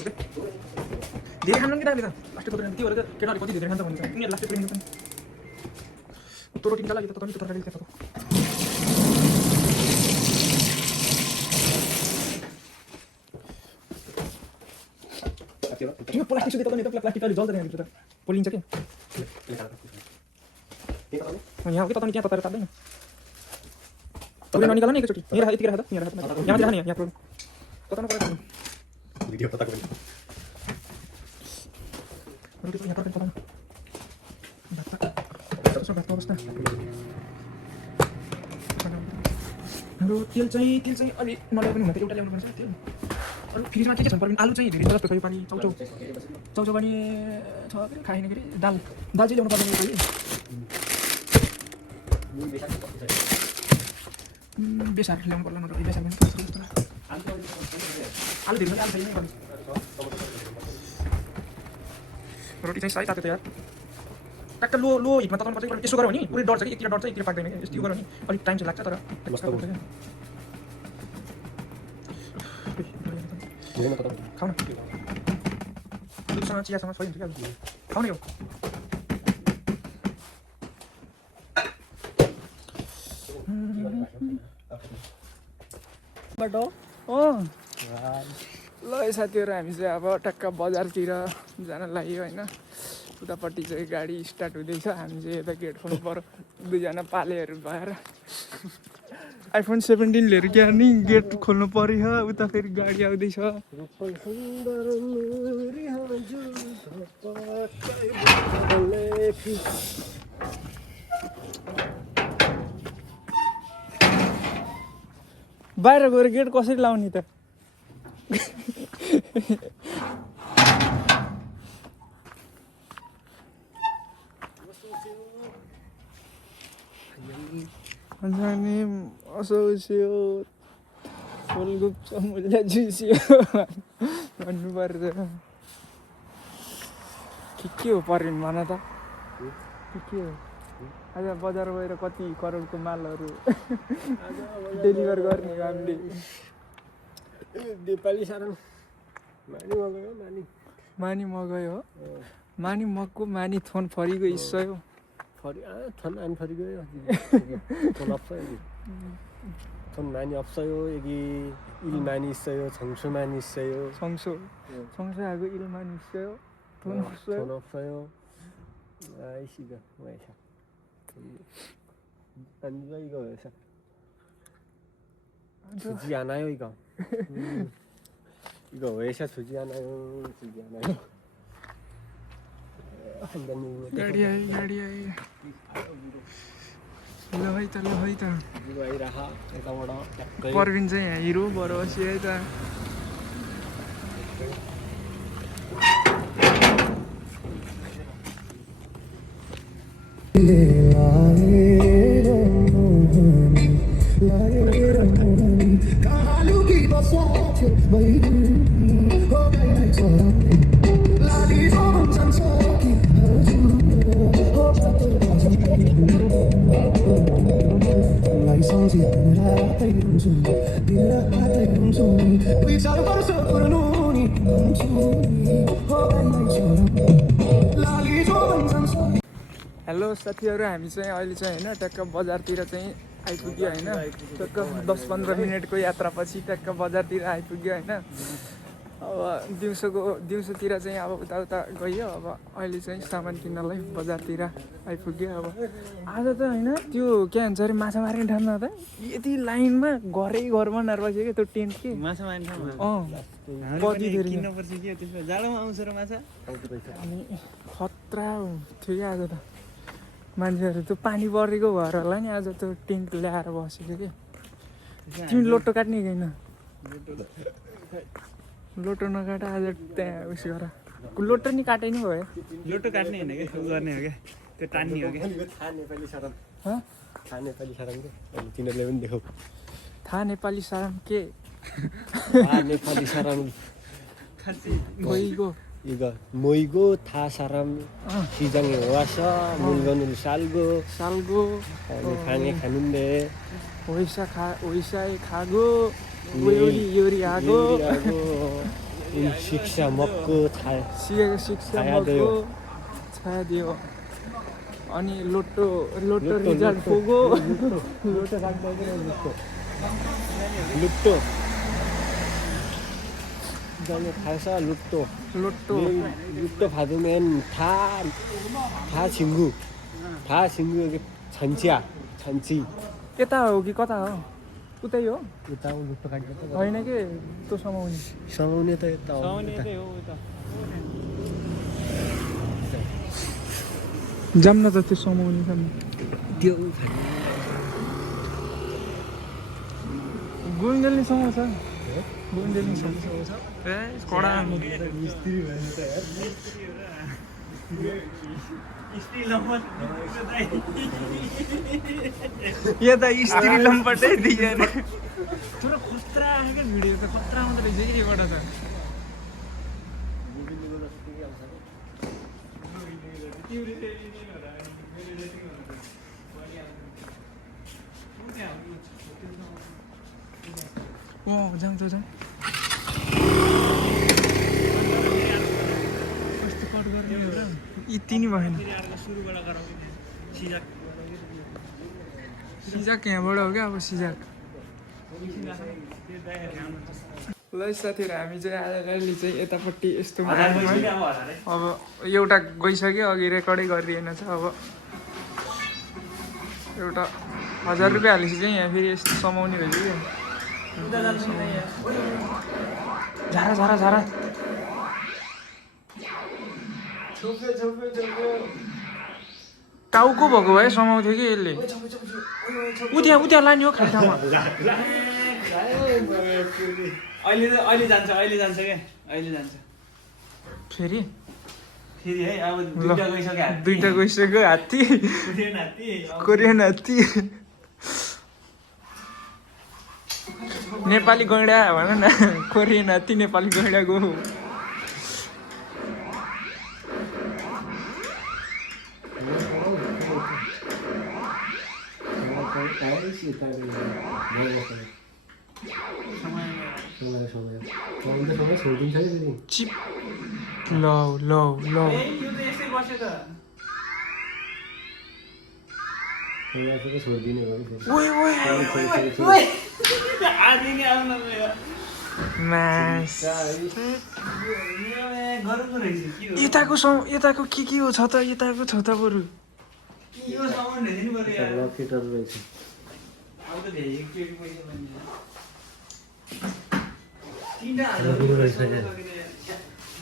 धेरै खानु नि दाइले त लास्टै तताउनु त्यो भएर केटाहरूले कति धेरै खान्छ भन्छ उनीहरू लास्टै प्रेम पनि त्यो रोटी निकाला यो त तताउनु तरकारी क्या त यो प्लास्टिक सुधे तताउने त प्लास्टिक अलि जल्दैन यहाँ भित्र त पोलिन्छ के यहाँ के तताउने त्यहाँ तताएर तात्दैन तपाईँ ननिकाल नि एकचोटि यहाँ यतिकै राख त यहाँ माथि राख नि यहाँ तताउनु पर्यो भिडियो तताको पनि रोटी यहाँ तरकारी तताउनु भात अवस्था हाम्रो तेल चाहिँ अलि नल्याए पनि हुन्छ एउटा ल्याउनु पर्छ तेल। अरू फ्रिजमा के छ पर्ने आलु चाहिँ धेरै जस्तो खै पानी चाउचाउ पनि छ खाएन के अरे दाल चाहिँ ल्याउनु पर्ने बेसार ल्याउनु पर्ला न बेसार पनि पर्छ जस्तो आलु धेरै आलु चाहिँ रोटी चाहिँ साइ तातो त यार ट्याक्क लो हिटमा तताउनु पर्छ। यसो गऱ्यो भने पुरै डढ्छ कि एकतिर डढ्छ एकतिर पाक्दैन कि यस्तो गऱ्यो भने अलिक टाइम चाहिँ लाग्छ तर खाऊ न दुधसँग चियासँग सही हुन्छ क्या खाऊ न यो बाटो ल साथीहरू हामी चाहिँ अब टक्क बजारतिर जान लाग्यो होइन। उतापट्टि चाहिँ गाडी स्टार्ट हुँदैछ हामी चाहिँ यता गेट खोल्नु पर्यो दुईजना पालेहरू भएर आइफोन 17 लिएर क्या नि गेट खोल्नु पर्यो उता फेरि गाडी आउँदैछ। बाहिर गएर गेट कसरी लाउने त अनि असोस्यो फुलगुप्छ मुल्य जुस्यो भन्नुपर्छ के हो पर्ने भन त के हो आज बजार गएर कति करोडको मालहरू डेलिभर गर्ने हामीले नेपाली सारा मानी मगयो मानी मगको मानी थोन फरीको हिस्सा हो थन आनी फरी गयो थन अप्सयो थन मानी अप्सयो यदि इल मानी इस्सयो छङसो मानी इस्सयो छङसो आगो इल मानी इस्सयो थन अप्सयो आइसिगा वाइसा अनि गयो ऐसा छुजी आनायो इगा इगा वैसा छुजी आनायो गाडी आई ल है त परविन चाहिँ यहाँ हिरो भएर बसी है त हेलो साथीहरू हामी चाहिँ अहिले चाहिँ होइन टक्क बजारतिर चाहिँ आइपुग्यो होइन टक्क 10-15 मिनटको यात्रापछि टक्क बजारतिर आइपुग्यो होइन। अब दिउँसोतिर चाहिँ अब उता गइयो अब अहिले चाहिँ सामान किन्नलाई बजारतिर आइपुग्यो अब आज त होइन त्यो के भन्छ अरे माछा मार्ने ठाउँमा त यति लाइनमा घरै घर बनाएर बस्यो क्या त्यो टेन्ट के माछा मार्ने ठाउँमा कति धेरै किन्नुपर्छ के त्यसमा जाडोमा आउँछ र माछा अनि खतरा थियो क्या आज त मान्छेहरू त्यो पानी परेको भएर होला नि आज त्यो टेन्ट ल्याएर बसेको क्या तिमी लोटो काट्ने होइन लोटो नकाट आज त्यहाँ उस गर लोटो नि काटे नि भयो लोटो काट्ने होइन क्या गर्ने हो क्या त्यो टान्ने हो क्या थाहा नेपाली सारम हँ थाहा नेपाली सारम के अनि तिनीहरूले पनि देखाउ थाहा नेपाली सारम के थाहा नेपाली सारम गइगो इगा मोइगो थाहा सारम सिजाङे होवासा मुलगनुल सालगो सालगो अनि खाने खानुन्डे होइसा खागो योरी आगो शिक्षा मक्को शिक्षा मक्को छाया दियो अनि लोटो रिजल्ट पुगो लुट्टो जाने खासा लुट्टो फादुमेन था छिङ्गु के छन्ची यता हो कि कता हो उतै हो यता लुट्टो काट्छ होइन कि त्यो समाउने त यता हो जाम न त त्यो समाउने जाम त्यो गुन्डेलनी समाउँछ गुन्डेलनी समाउँछ ए कडा यो त स्त्री लम्पटै दिएन तर खतरा आएको भिडियो त खतरा आउँदो रहेछ कि योबाट त ओ जाउँ कस्तो कट गर्ने हो र यति नि भएन सिजाक यहाँबाट हो क्या अब सिजाक ल साथीहरू हामी चाहिँ आज अहिले चाहिँ यतापट्टि यस्तो अब एउटा गइसक्यो अघि रेकर्डै गरिदिएन छ अब एउटा 1000 रुपियाँ हालेपछि चाहिँ यहाँ फेरि यस्तो समाउने रहेछ क्या झारा टाउको भएको भए समाउँथ्यो कि यसले उता लाने हो खाली ठाउँमा अहिले जान्छ क्या अहिले जान्छ फेरि है अब दुईटा गइसक्यो हात्ती कोरियन हात्ती नेपाली गैँडा भन न कोरियन हात्ती नेपाली गैँडा गो चिप लौ यताको के हो छ त यताको छ त बरु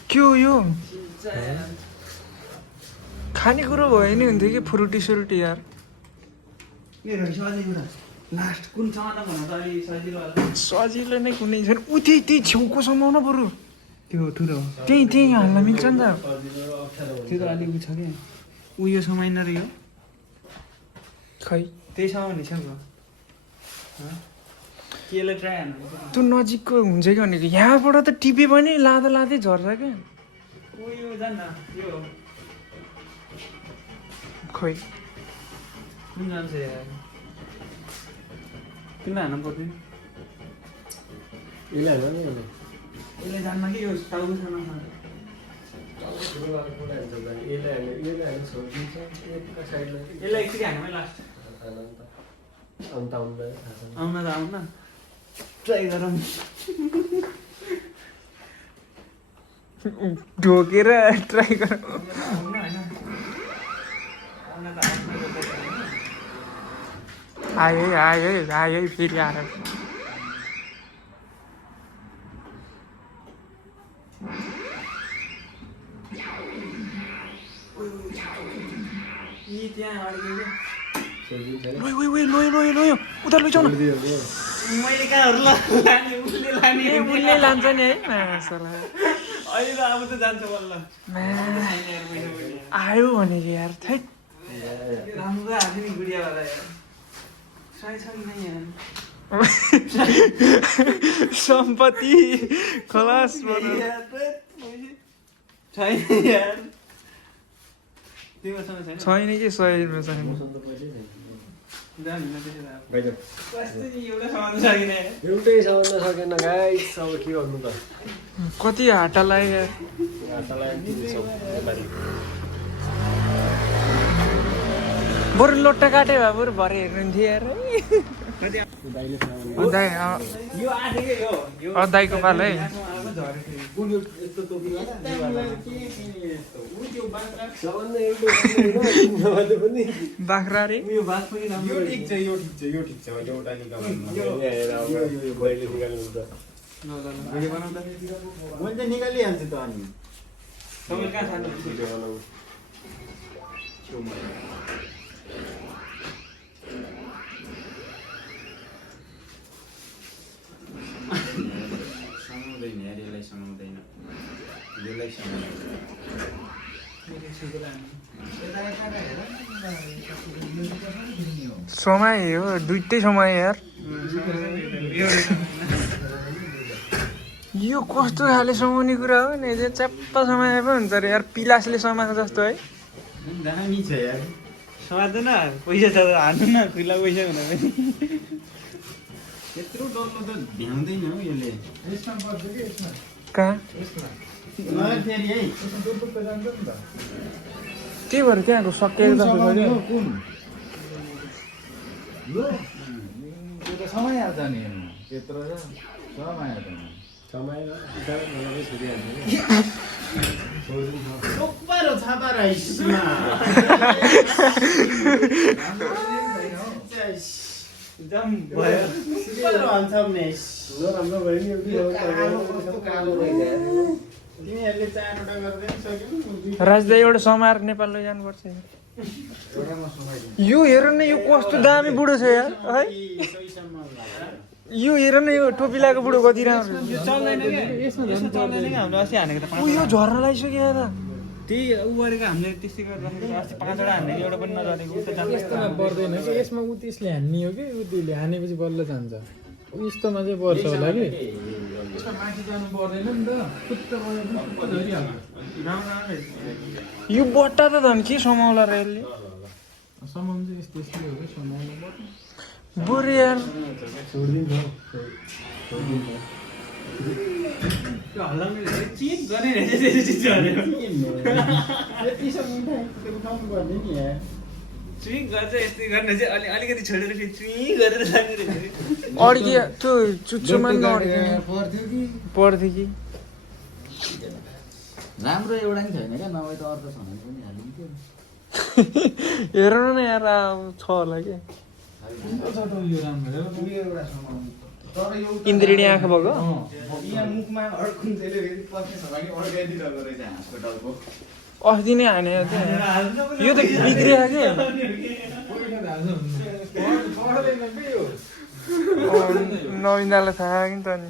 के हो यो खानेकुरो भयो नि हुन्थ्यो कि फ्रुटी सुरुटी यार सजिलो नै कुनै छैन त्यही छेउको समाउन बरु त्यो ठुलो त्यही हाल्न मिल्छ नि त त्यो त अलिक छ क्या उयो समाइन र यो खै त्यही समाउने छ केलाई ट्राई हान्नु त्यो नजिकको हुन्छ कि भनेको यहाँबाट त टिपे पनि लाँदै झर्छ क्या उयो जान्न यो खै कुन जान्छ यार किन हान्नु पर्दैन यसले जान्न कि यो टाउको छैन यसलाई एकचोटि हान्नु लास्ट आउन त आउन ट्राई गरौँ ढोकेर ट्राई गर आयो फेरि आयो लोयो उता लैजाउ न मैले कहाँहरू लाने उसले लाने उसले लान्छ नि है मासला अहिले त अब त जान्छ बल्ल आयो भने यार थै राम्रो हाल्छ नि गुडियावाला यार सही छ कि नै यार सम्पत्ति खलास छैन यार तिमीसँग छैन छैन कि सहीमा छैन एउटा सामान सकिन एउटै साउन सकेन गाइस अब के गर्नु त कति हाटा लाग्यो बरु लोट्टा काटे भए बरु भरे हेर्नुहुन्थ्यो यार दाइ यो आठेकै यो दाइको पाल है बाख्रा रे यो बात पनि राम्रो यो ठिक छ एउटा निकाल्नु मैले त निकालिहाल्छु त अनि तपाईँ कहाँ खानु समाउँदैन यार यसलाई समाउँदैन यसलाई समय हो दुइटै समय यार यो कस्तो खाले समाउने कुरा हो नि च्याप्पा समय पो हुन्छ अरे यार पिलासले समाएको जस्तो है दामी छ यार समात्दैन पैसा छ हान्नु न खुला पैसा हुन पनि यत्रो डल्लो त भ्याउँदैन हौ यसले कहाँ फेरि है त्यही भएर त्यहाँको सकिएको जस्तो छ क्या कुन त्यो त समय हाल्छ नि त्यत्रो छ समय हाल्छ नि छुपारो छापा राइसमा जम भयो छुपारो हाल्छ नि नराम्रो भयो नि तिमीहरूले चारवटा गर्दै सक्यौ राजदाई एउटा समाएर नेपाल लैजानुपर्छ यो हेर न यो कस्तो दामी बुढो छ यार है यो हेर न यो टोपी लगाएको बुढो कति राम्रो चल्दैन क्या यसमा चल्दैन क्या हामीले अस्ति हानेको त ऊ यो झर्न लगाइसक्यो यार त्यही उ गरेको हामीले त्यस्तै गर्दाखेरि अस्ति 5 वटा हानेको एउटा पनि नजरेको उता जान्छ यस्तोमा पर्दैन कि यसमा उ त्यसले हान्ने हो कि उसले हानेपछि बल्ल जान्छ यस्तोमा चाहिँ पर्छ होला कि यसमा माथि जानु पर्दैन नि त यो बट्टा त झन् के समाउला र यसले सामान चाहिँ यस्तो यस्तै हो कि समाउनु पर्छ बरु यार त्यो हल्लाउने चिट गर्ने रहेछ त्यो चिज हानेको चुइङ गर्छ यस्तै गर्ने चाहिँ अलिकति छोडेर फेरि चुइङ गरेर जाने रहेछ अड्कियो त्यो चुच्चोमा पर्थ्यो कि राम्रो एउटा नि छैन क्या नभए त अर्को सामान पनि हालिन्थ्यो हेर न यार छ होला क्या यो राम्रो इन्द्रिणी आँखा भएको यहाँ मुखमा अड्कुन्थेले फेरि पस्ने छ भने अड्काइदिरहेको रहेछ हस्पिटलको अस्ति नै हाने यो त बिग्रियो क्या नविन्दालाई थाहा कि त नि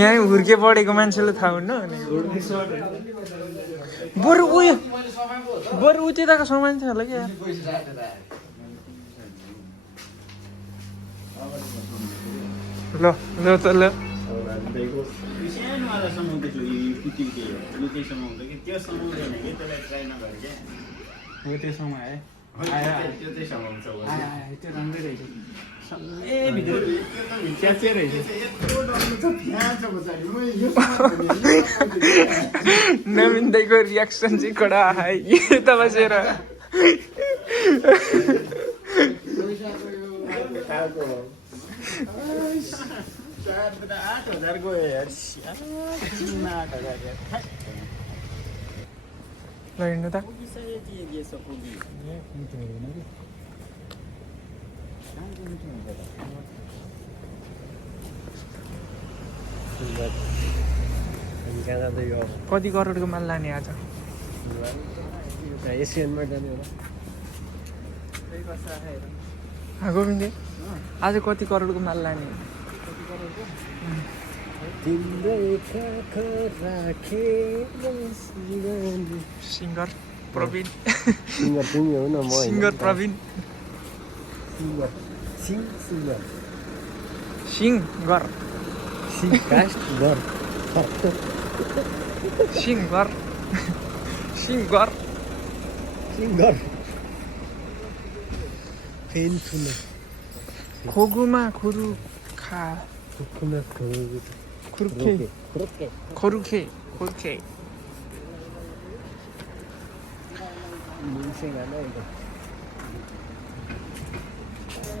यहीँ हुर्के पढेको मान्छेले थाहा हुन्न बरु ऊ त्यताको सामान थियो होला क्या ल त ल सानोवाला समाउँदैछु यो पिटिउटी हो लुकै समाउँदै कि त्यो समाउँदैन कि त्यसलाई ट्राई नगरे क्या हो त्यसमा है त्यो चाहिँ समाउँछ त्यो राम्रै रहेछ ए भित्र च्याचे रहेछ यत्रो डल्लो छ फ्याँच पछाडि नवीन दाइको रियाक्सन चाहिँ कडा आयो यता बसेर 8,000 गयो यार 8,000 यार ल हिँड्नु त कहाँ जाँदै यो कति करोडको माल लाने आज एसियनमा जाने होला गोविन्दे आज कति करोडको माल लाने सिङ्गर प्रवीण सिङ्गर तिमी हो न म होइन। Singer Praveen singer singer singer कास्ट गर सिङ्गर सिङ्गर सिङ्गर फेन ठुलो खोगुमा खुरु खा खुकुमा खुकुमा खुर्खे खुरुके खोरुखे खुर्खे मिल्से गाना एउटा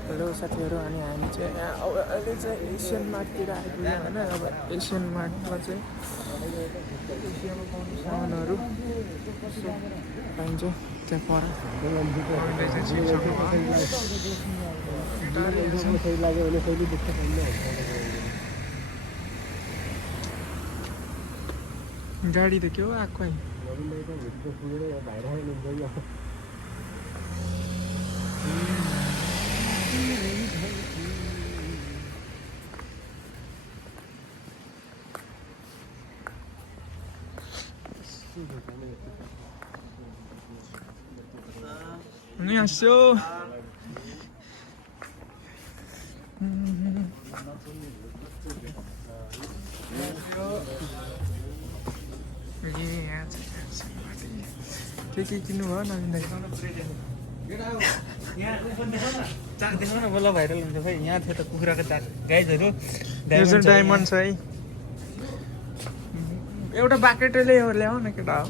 हेलो साथीहरू अनि हामी चाहिँ यहाँ अब अहिले चाहिँ एसियन मार्टतिर आइपुग्यो होइन अब एसियन मार्टमा चाहिँ एसियामा पाउने सामानहरू यसो पाइन्छ त्यहाँ पर सही लाग्यो भने कहिले दुःख पाइन्न गाडी त के हो आएको है 안녕하세요. 여기 के किन्नु भयो नवीन दाइ चाक देखाउन बल्ल भाइरल हुन्छ भाइ यहाँ थियो त कुखुराको चाक गाइजहरू यो चाहिँ डायमन्ड छ है एउटा बाकेटले ल्याऊ न केटा हो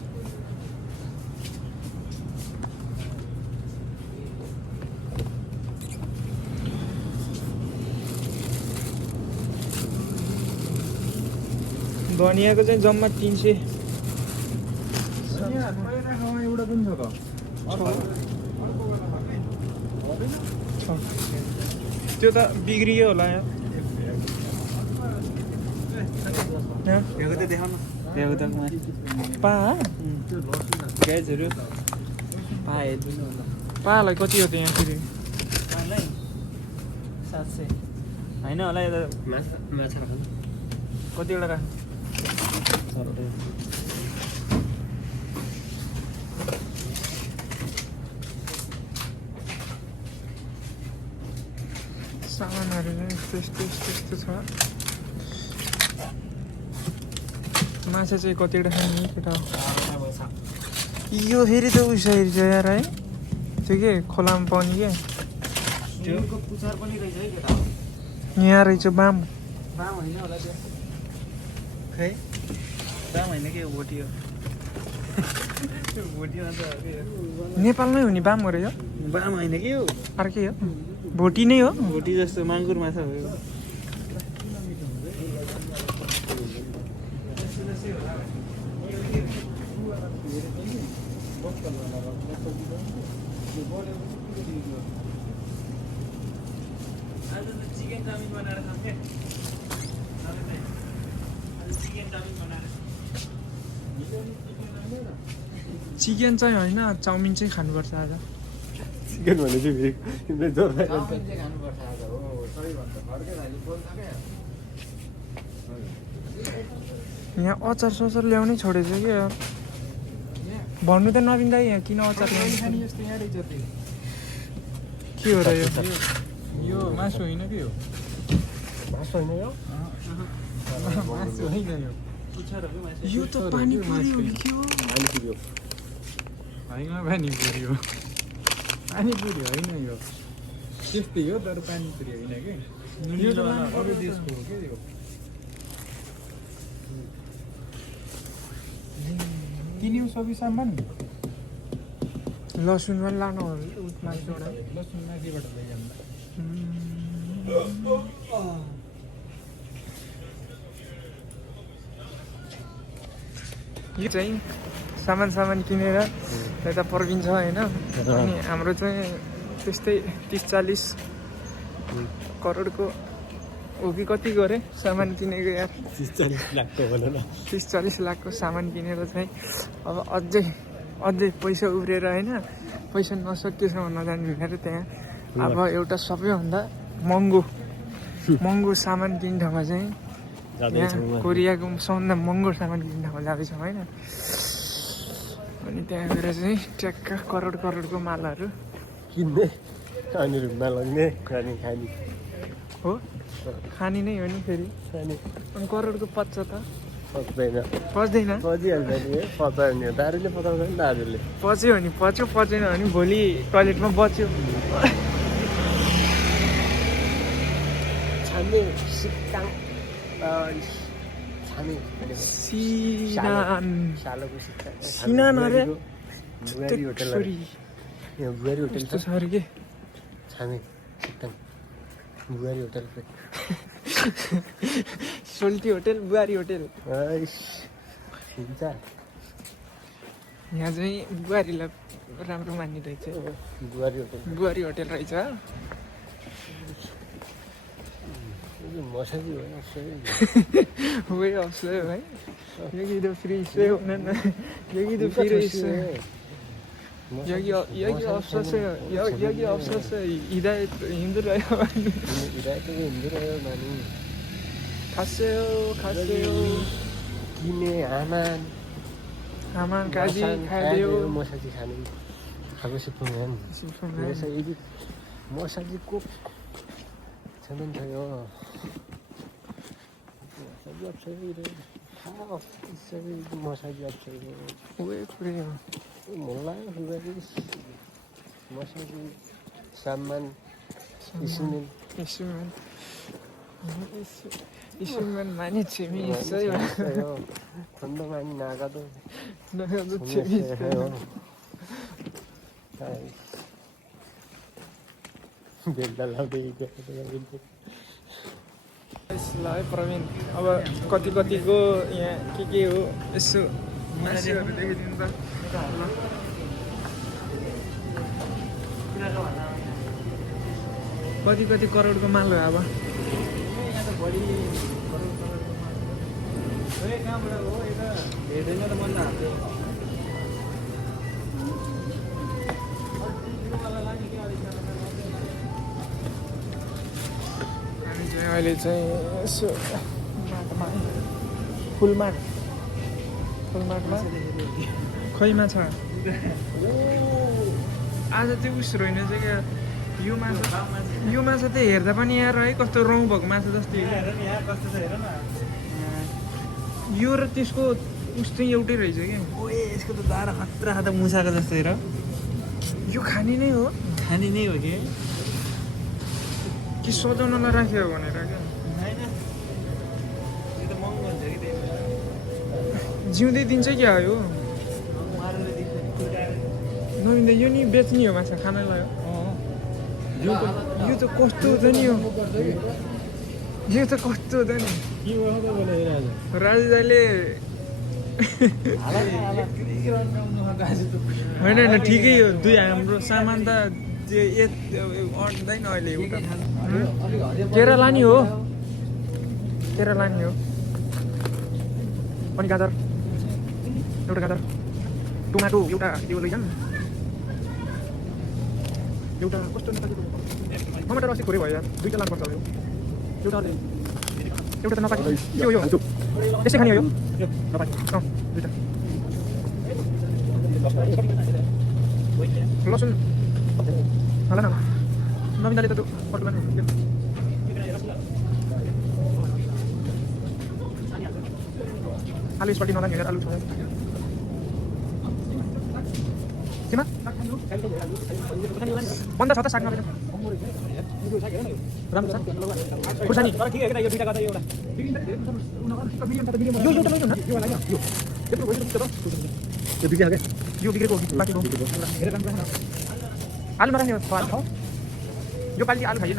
धनियाको चाहिँ जम्मा 300 एउटा पनि छ त त्यो त बिग्रियो होला यहाँ भ्याएको त देखाउन भ्याएको त पा गाइजहरू पाए पालाई कति हो त यहाँ फेरि 700 होइन होला यो त माछा राख्नु कतिवटा राख सामानहरू चाहिँ यस्तो छ माछा चाहिँ कतिवटा खाने केटा हो यो फेरि त उयो रहेछ यार है त्यो के खोलामा पाउने के त्योको पुछार पनि रहेछ है केटा यहाँ रहेछ बाम बाम होइन होला त्यो खै बाम होइन के हो भोटी हो भोटीमा त नेपालमै हो नि बाम हो रहेछ बाम होइन के हो अर्कै हो भोटी नै हो भोटी जस्तो माङ्गुर माछा हो यो चिकन चाउमिन बनाएर खान्थे चिकन चाउमिन बनाएर चिकन चाहिँ होइन चाउमिन चाहिँ खानुपर्छ आज चिकन भने चाहिँ फेरि तिमीले जोर चाउमिन चाहिँ खानुपर्छ आज हो सही भन्छ घरकै भाइले बोल्छ क्या यहाँ अचार सचार ल्याउनै छोडेछ कि यार भन्नु त नवीन दाइ यहाँ किन अचार ल्याउनु यस्तो यहाँ रहेछ त्यो के हो र यो यो मासु होइन कि हो मासु होइन यो मासु होइन यो पुच्छरहरू माछा यो त पानीपुरी हो कि के हो पानीपुरी हो होइन पानीपुरी हो पानीपुरी होइन यो त्यस्तै हो तर पानीपुरी होइन कि यो त अरू देशको हो क्या यो किन्यौ सबै सामान लसुन पनि लानु मासुबाट लसुन माथिबाट लैजानु यो चाहिँ सामान किनेर यता पर्खिन्छ होइन अनि हाम्रो चाहिँ त्यस्तै 30-40 करोडको हो कि कति गरे सामान किनेको यार 30-40 लाखको भनौँ न 30-40 लाखको सामान किनेर चाहिँ अब अझै पैसा उब्रेर होइन पैसा नसकेसम्म नजाने भनेर त्यहाँ अब एउटा सबैभन्दा महँगो सामान किन्ने ठाउँमा चाहिँ यहाँ कोरियाको सबभन्दा महँगो सामान किन्ने ठाउँमा जाँदैछौँ होइन अनि त्यहाँ गएर चाहिँ ट्याक्क करोडको मालाहरू किन्ने अनि रुममा लग्ने अनि खाने हो खाने नै हो नि फेरि अनि अनि करोडको पच्छ त सक्दैन पच्दैन पचिहाल्छ नि पचाउने हो दारुले पचाउँछ नि दारुले पच्यो भने पच्यो पचेन भने भोलि टोइलेटमा बच्यो छाने सिक्ताङ छाने सालोको सिक्ताङ सिनान अरे बुहारी होटल छोरी यहाँ बुहारी होटल यस्तो छ अरे के छाने सिक्ताङ बुहारी होटल सोल्टी होटेल बुहारी होटेल हुन्छ यहाँ चाहिँ बुहारीलाई राम्रो मान्ने रहेछ बुहारी होटल बुहारी होटेल रहेछ मसाजी हो वे अवसर भाई 여기도 프리 있어요 오늘 여기도 필요 있어요 여기 없었어요 여기 없었어요 이다이도 힘들어요 이다이도 힘들어요 많이 갔어요 기내 아만까지 가야 돼요 머사지 가고 싶으면 그래서 여기 머사지 꼭 저는 저요 머사지 없어요 이래 다 있어요 머사지 없어요 왜 그래요 몰라요 그거를 머사지 쌈만 있으면 많이 재미있어요 돈도 많이 나가도 재미있어요 ल प्रवीण अब कतिको यहाँ के हो यसो मासुहरू देखिदिनु त कति करोडको माल हो अब अहिले चाहिँ यसो माटोमा फुलमाटमा खै माछा आज त्यो उस रहेन चाहिँ क्या यो माछा चाहिँ हेर्दा पनि यहाँ है कस्तो रौँ भएको माछा जस्तै यो र त्यसको उस चाहिँ एउटै रहेछ क्या ओए यसको त दारा खतरा खाँदा मुसाको जस्तो हेर यो खाने नै हो खाने नै हो कि सजाउनलाई राख्यो भनेर क्या होइन यो त महँगो हुन्छ कि त्यही भएर जिउँदै दिन्छ क्या यो मारेर दिन्छ नमिन्दा यो नि बेच्ने हो माछा खानलाई हो यो त कस्तो हुन्छ नि यो त कस्तो हुन्छ नि राजु दाइले होइन ठिकै हो दुई हाम्रो सामान त अट्दैन अहिले एउटा केरा लाने हो अनि गाजर एउटा गाजर टमाटो एउटा त्यो लैजाउँ एउटा कस्तो टमाटर अस्ति थोरै भयो यार दुईवटा लानुपर्छ अब एउटा त नपाके के हो यो त्यसै खाने हो यो नपाके दुईवटा लसुन हाल न नमिन्दाले त त्यो पटुमा आलु यसपट्टि नलाने हेरेर आलु छ केमा बन्द छ त साग नभएर राम्रो छ खुर्सानी यो एउटा लैजाउँ न यो बिग्रेको बाँकीको आलु नराख्ने हो यो पालि आलु खाइएन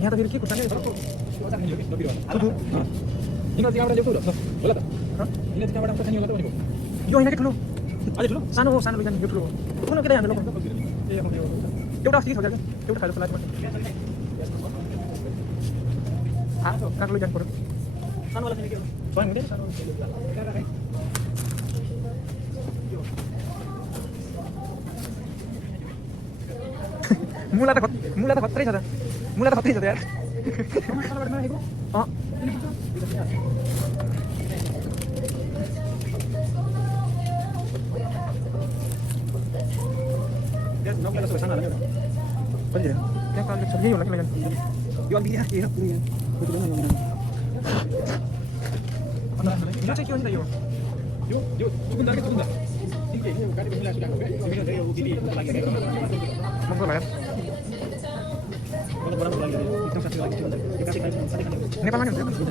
यहाँ त फेरि के खुर्सानी यिनीहरू चाहिँ कहाँबाट ल्याउँछ होला त यिनीहरू चाहिँ कहाँबाट आउँछ खाने होला त भनेको यो होइन कि ठुलो अझै ठुलो सानो हो सानो लैजाने यो ठुलो हो कुन के हामीले लोक ए एउटा अस्ति छोडेर एउटा खाएको लाज काको लैजानु पर्यो सानोवाला चाहिँ के हो स्वयं हुँदैन सानो मुला त खत्रै छ त मुला त खत्रै छ त यार यही होला कि लैजानु यो अलि यो चाहिँ के हो नि त यो यो चुकुन्दर के चुकुन्दर तिनकै यो गाडीको मिला सुकाएको के मेरो यो दिदी लागि मङ्गल भयो नेपालमा के हुन्छ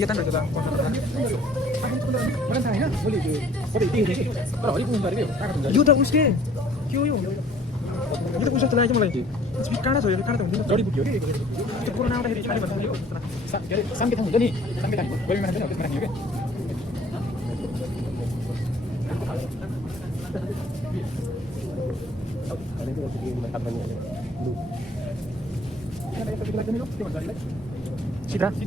यो तान रहेछ त मलाई थाहा हैन मैले त्यो सबै देखेँ कि तर हरि पुग्नु पर्यो यो त उसले के हो यो त उसो जस्तो लाग्यो मलाई स्पिड काँडा छ यो काँडा त हुँदैन जडीबुटी हो कि कोरोना आउँदाखेरि खाने भन्छ यो के अरे सामके थाहा हुन्छ नि सामके थाहा गइमा छैन त्यसमा राख्ने हो सिधा के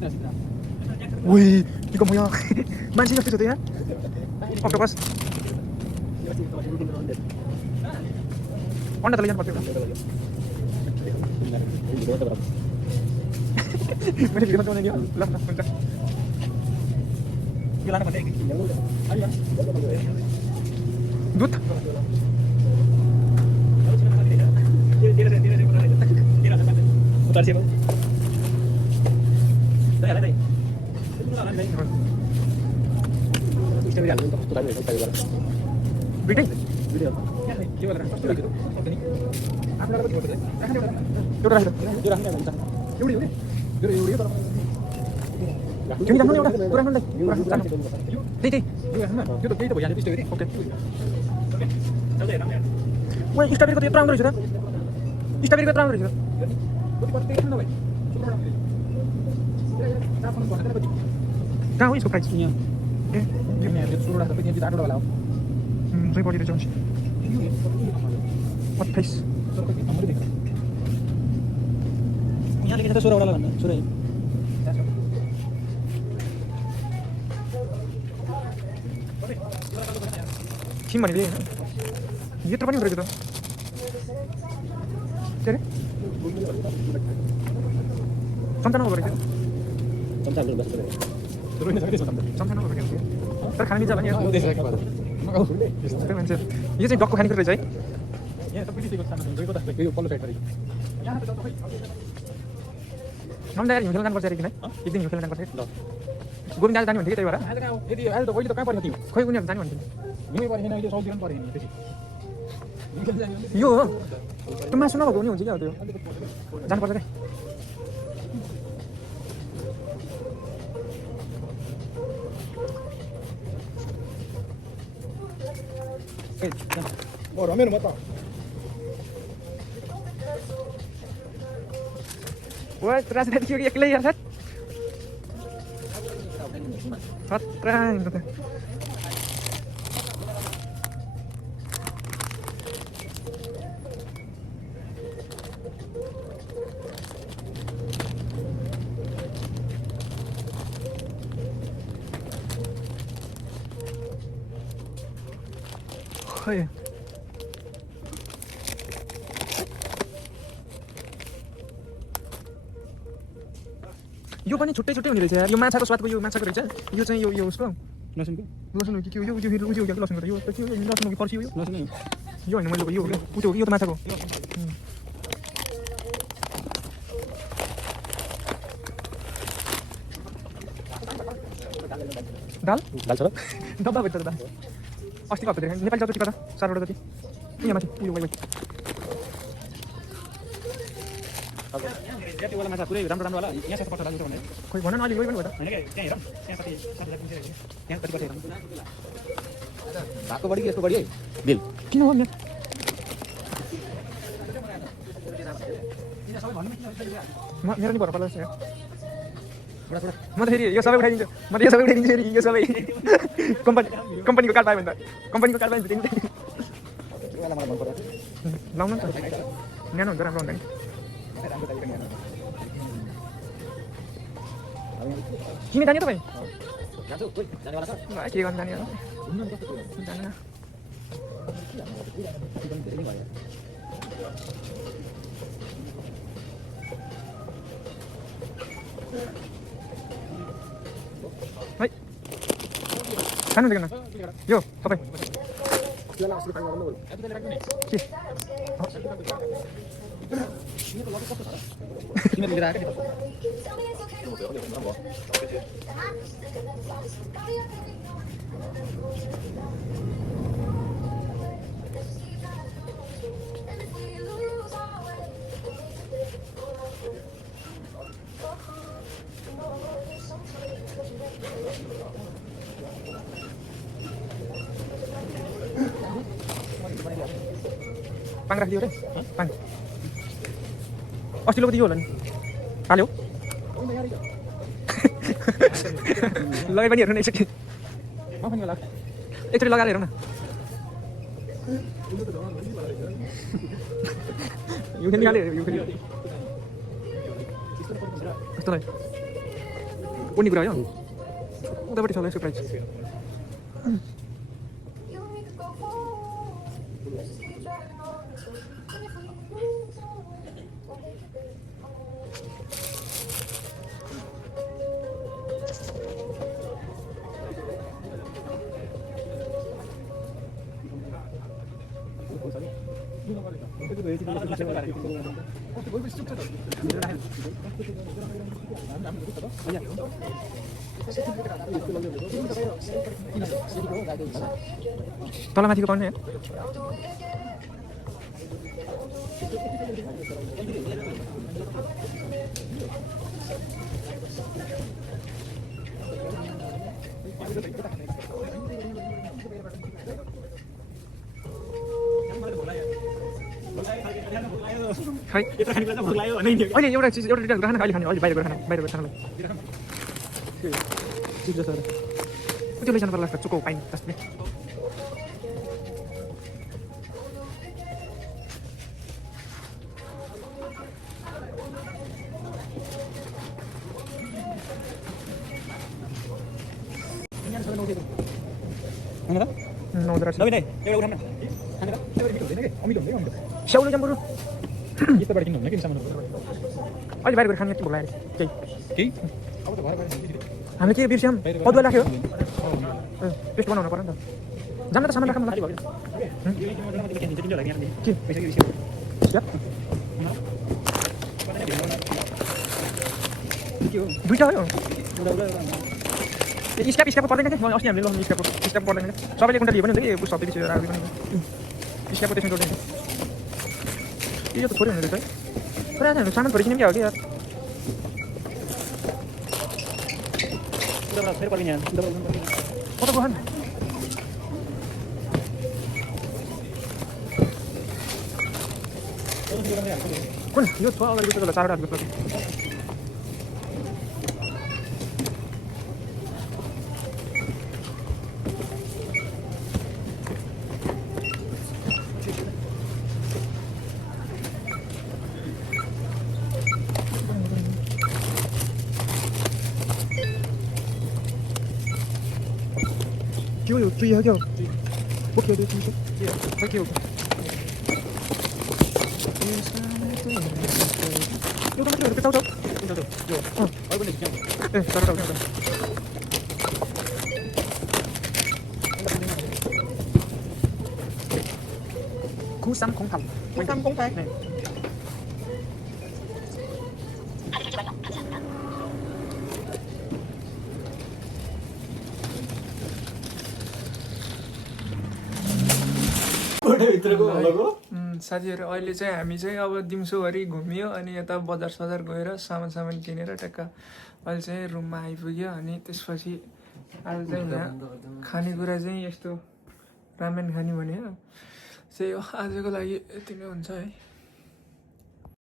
उही निको म यहाँ मान्छे जस्तो छ त यहाँ अक्टोपस अन्डा त लैजानु पर्छ मैले भिडियोमा चलाउने नि ल ल हुन्छ यो लानु पर्छ दुध दुइटै स्ट्रबेरीको त यत्रो राम्रो रहेछ त स्ट्रबेरीको यत्रो राम्रो रहेछ कहाँ हो यसको प्राइस यहाँ ए दुई बढी रहेछ 28 यहाँ लेखेको छ 16 वटा भन्नु 16 थिम भनेको यत्रो पनि रहेछ त के अरे 95 गरेको तर खाना मिल्छ भने मान्छे यो चाहिँ डक्को खाने रहेछ है नम्दा हिउँ खेल्न जानुपर्छ अरे किन एक दिन हिउँ खेल्न जानुपर्छ गोविन्द दाजु जाने भन्थ्यो कि त्यही भएर खोइ उनीहरू जाने भन्थ्यो यो हो त्यो मासु नभएको नि हुन्छ क्या त्यो जानुपर्छ क्या रमेन म त राजधानी थियो कि एक्लै यार खतरा खै यो पनि छुट्टै छुट्टै हुने रहेछ यार यो माछाको स्वादको यो माछाको रहेछ यो चाहिँ यो उसको लसुनको लसुन हो कि के हो यो उयो के लसुनको त यो के हो लसुन हो कि फर्सी हो यो लसुन यो होइन मैले यो हो यो त माछाको दाल दाल छ डब्बा भित्र दाल अस्ति भएको थियो नेपाली जति कता 4 वटा जति यहाँ माथि उयो वाइ वाला माछा पुरै राम्रो राम्रो होला यहाँ साथ पर्छ दाजु भने खोइ भन न अलि गयो पनि भयो त हैन के त्यहाँ हेर त्यहाँ कति यहाँ कति पर्छ भाको बढी कि यसको बढी है बिल किन हो यहाँ मेरो नि भर पर्ला म त फेरि यो सबै उठाइदिन्छु म त यो सबै उठाइदिन्छु फेरि यो सबै कम्पनीको कार्ड पायो भने त कम्पनीको कार्ड पायो भने त लाउनु नि त न्यानो हुन्छ राम्रो हुन्छ नि किन जाने तपाईँ के गर्नु जाने जाने है खानु देख्न यो तपाईँ पाङ राखिदियो रे पाङ अस्ति लोक दियो होला नि हाल्यो लगाइ पनि हेर्नु न एकचोटि एकचोटि लगाएर हेरौँ न यो फेरि निकाल्यो यो फेरि यस्तोलाई उड्ने कुरा हो उतापट्टि छ यसको प्राइस तलमाथिको पाउने खै अहिले एउटा चिज एउटा दुईवटा खाना अहिले खाने अहिले बाहिरको खानालाई त्यो लैजानु पर्ला चुको पाइने जस्तै स्याउलो जाम बरु यस्तोबाट किन्नु हुने कि सामान अहिले बाहिर गएर खाने के भोलाएर केही केही हामीले के बिर्स्यौँ अदुवा राख्यो पेस्ट बनाउनु पर्यो नि त जान्न त सामान राख्नु लाग्यो दुईवटा हो स्क्याप पर्दैन क्या अस्ति हामीले लगाउनु स्क्याप पर्दैन क्या सबैले कुन्टा लियो भने हुन्छ कि सबै बिच स्क्यापको त्यसमा जोड्दैन यो त थोरै हुने रहेछ है तर आज सामान थोरै किन्यौँ क्या हो कि यार कता गयो कुन यो छ अगाडि गुच्छ 4 वटा गुच्छ Chưa được truy hả kêu? Bốc kêu đi truy chứ. Phải kêu. Nó có cái tao đâu? Được. Ở bên này nhau. Ê, tao. Cú sắm không thành. Cú sắm không thành. साथीहरू अहिले चाहिँ हामी चाहिँ अब दिउँसोभरि घुमियो अनि यता बजार सजार गएर सामान किनेर टक्क अहिले चाहिँ रुममा आइपुग्यो अनि त्यसपछि आज चाहिँ यहाँ खानेकुरा चाहिँ यस्तो रामेन खाने भन्यो चाहिँ आजको लागि यति नै हुन्छ है।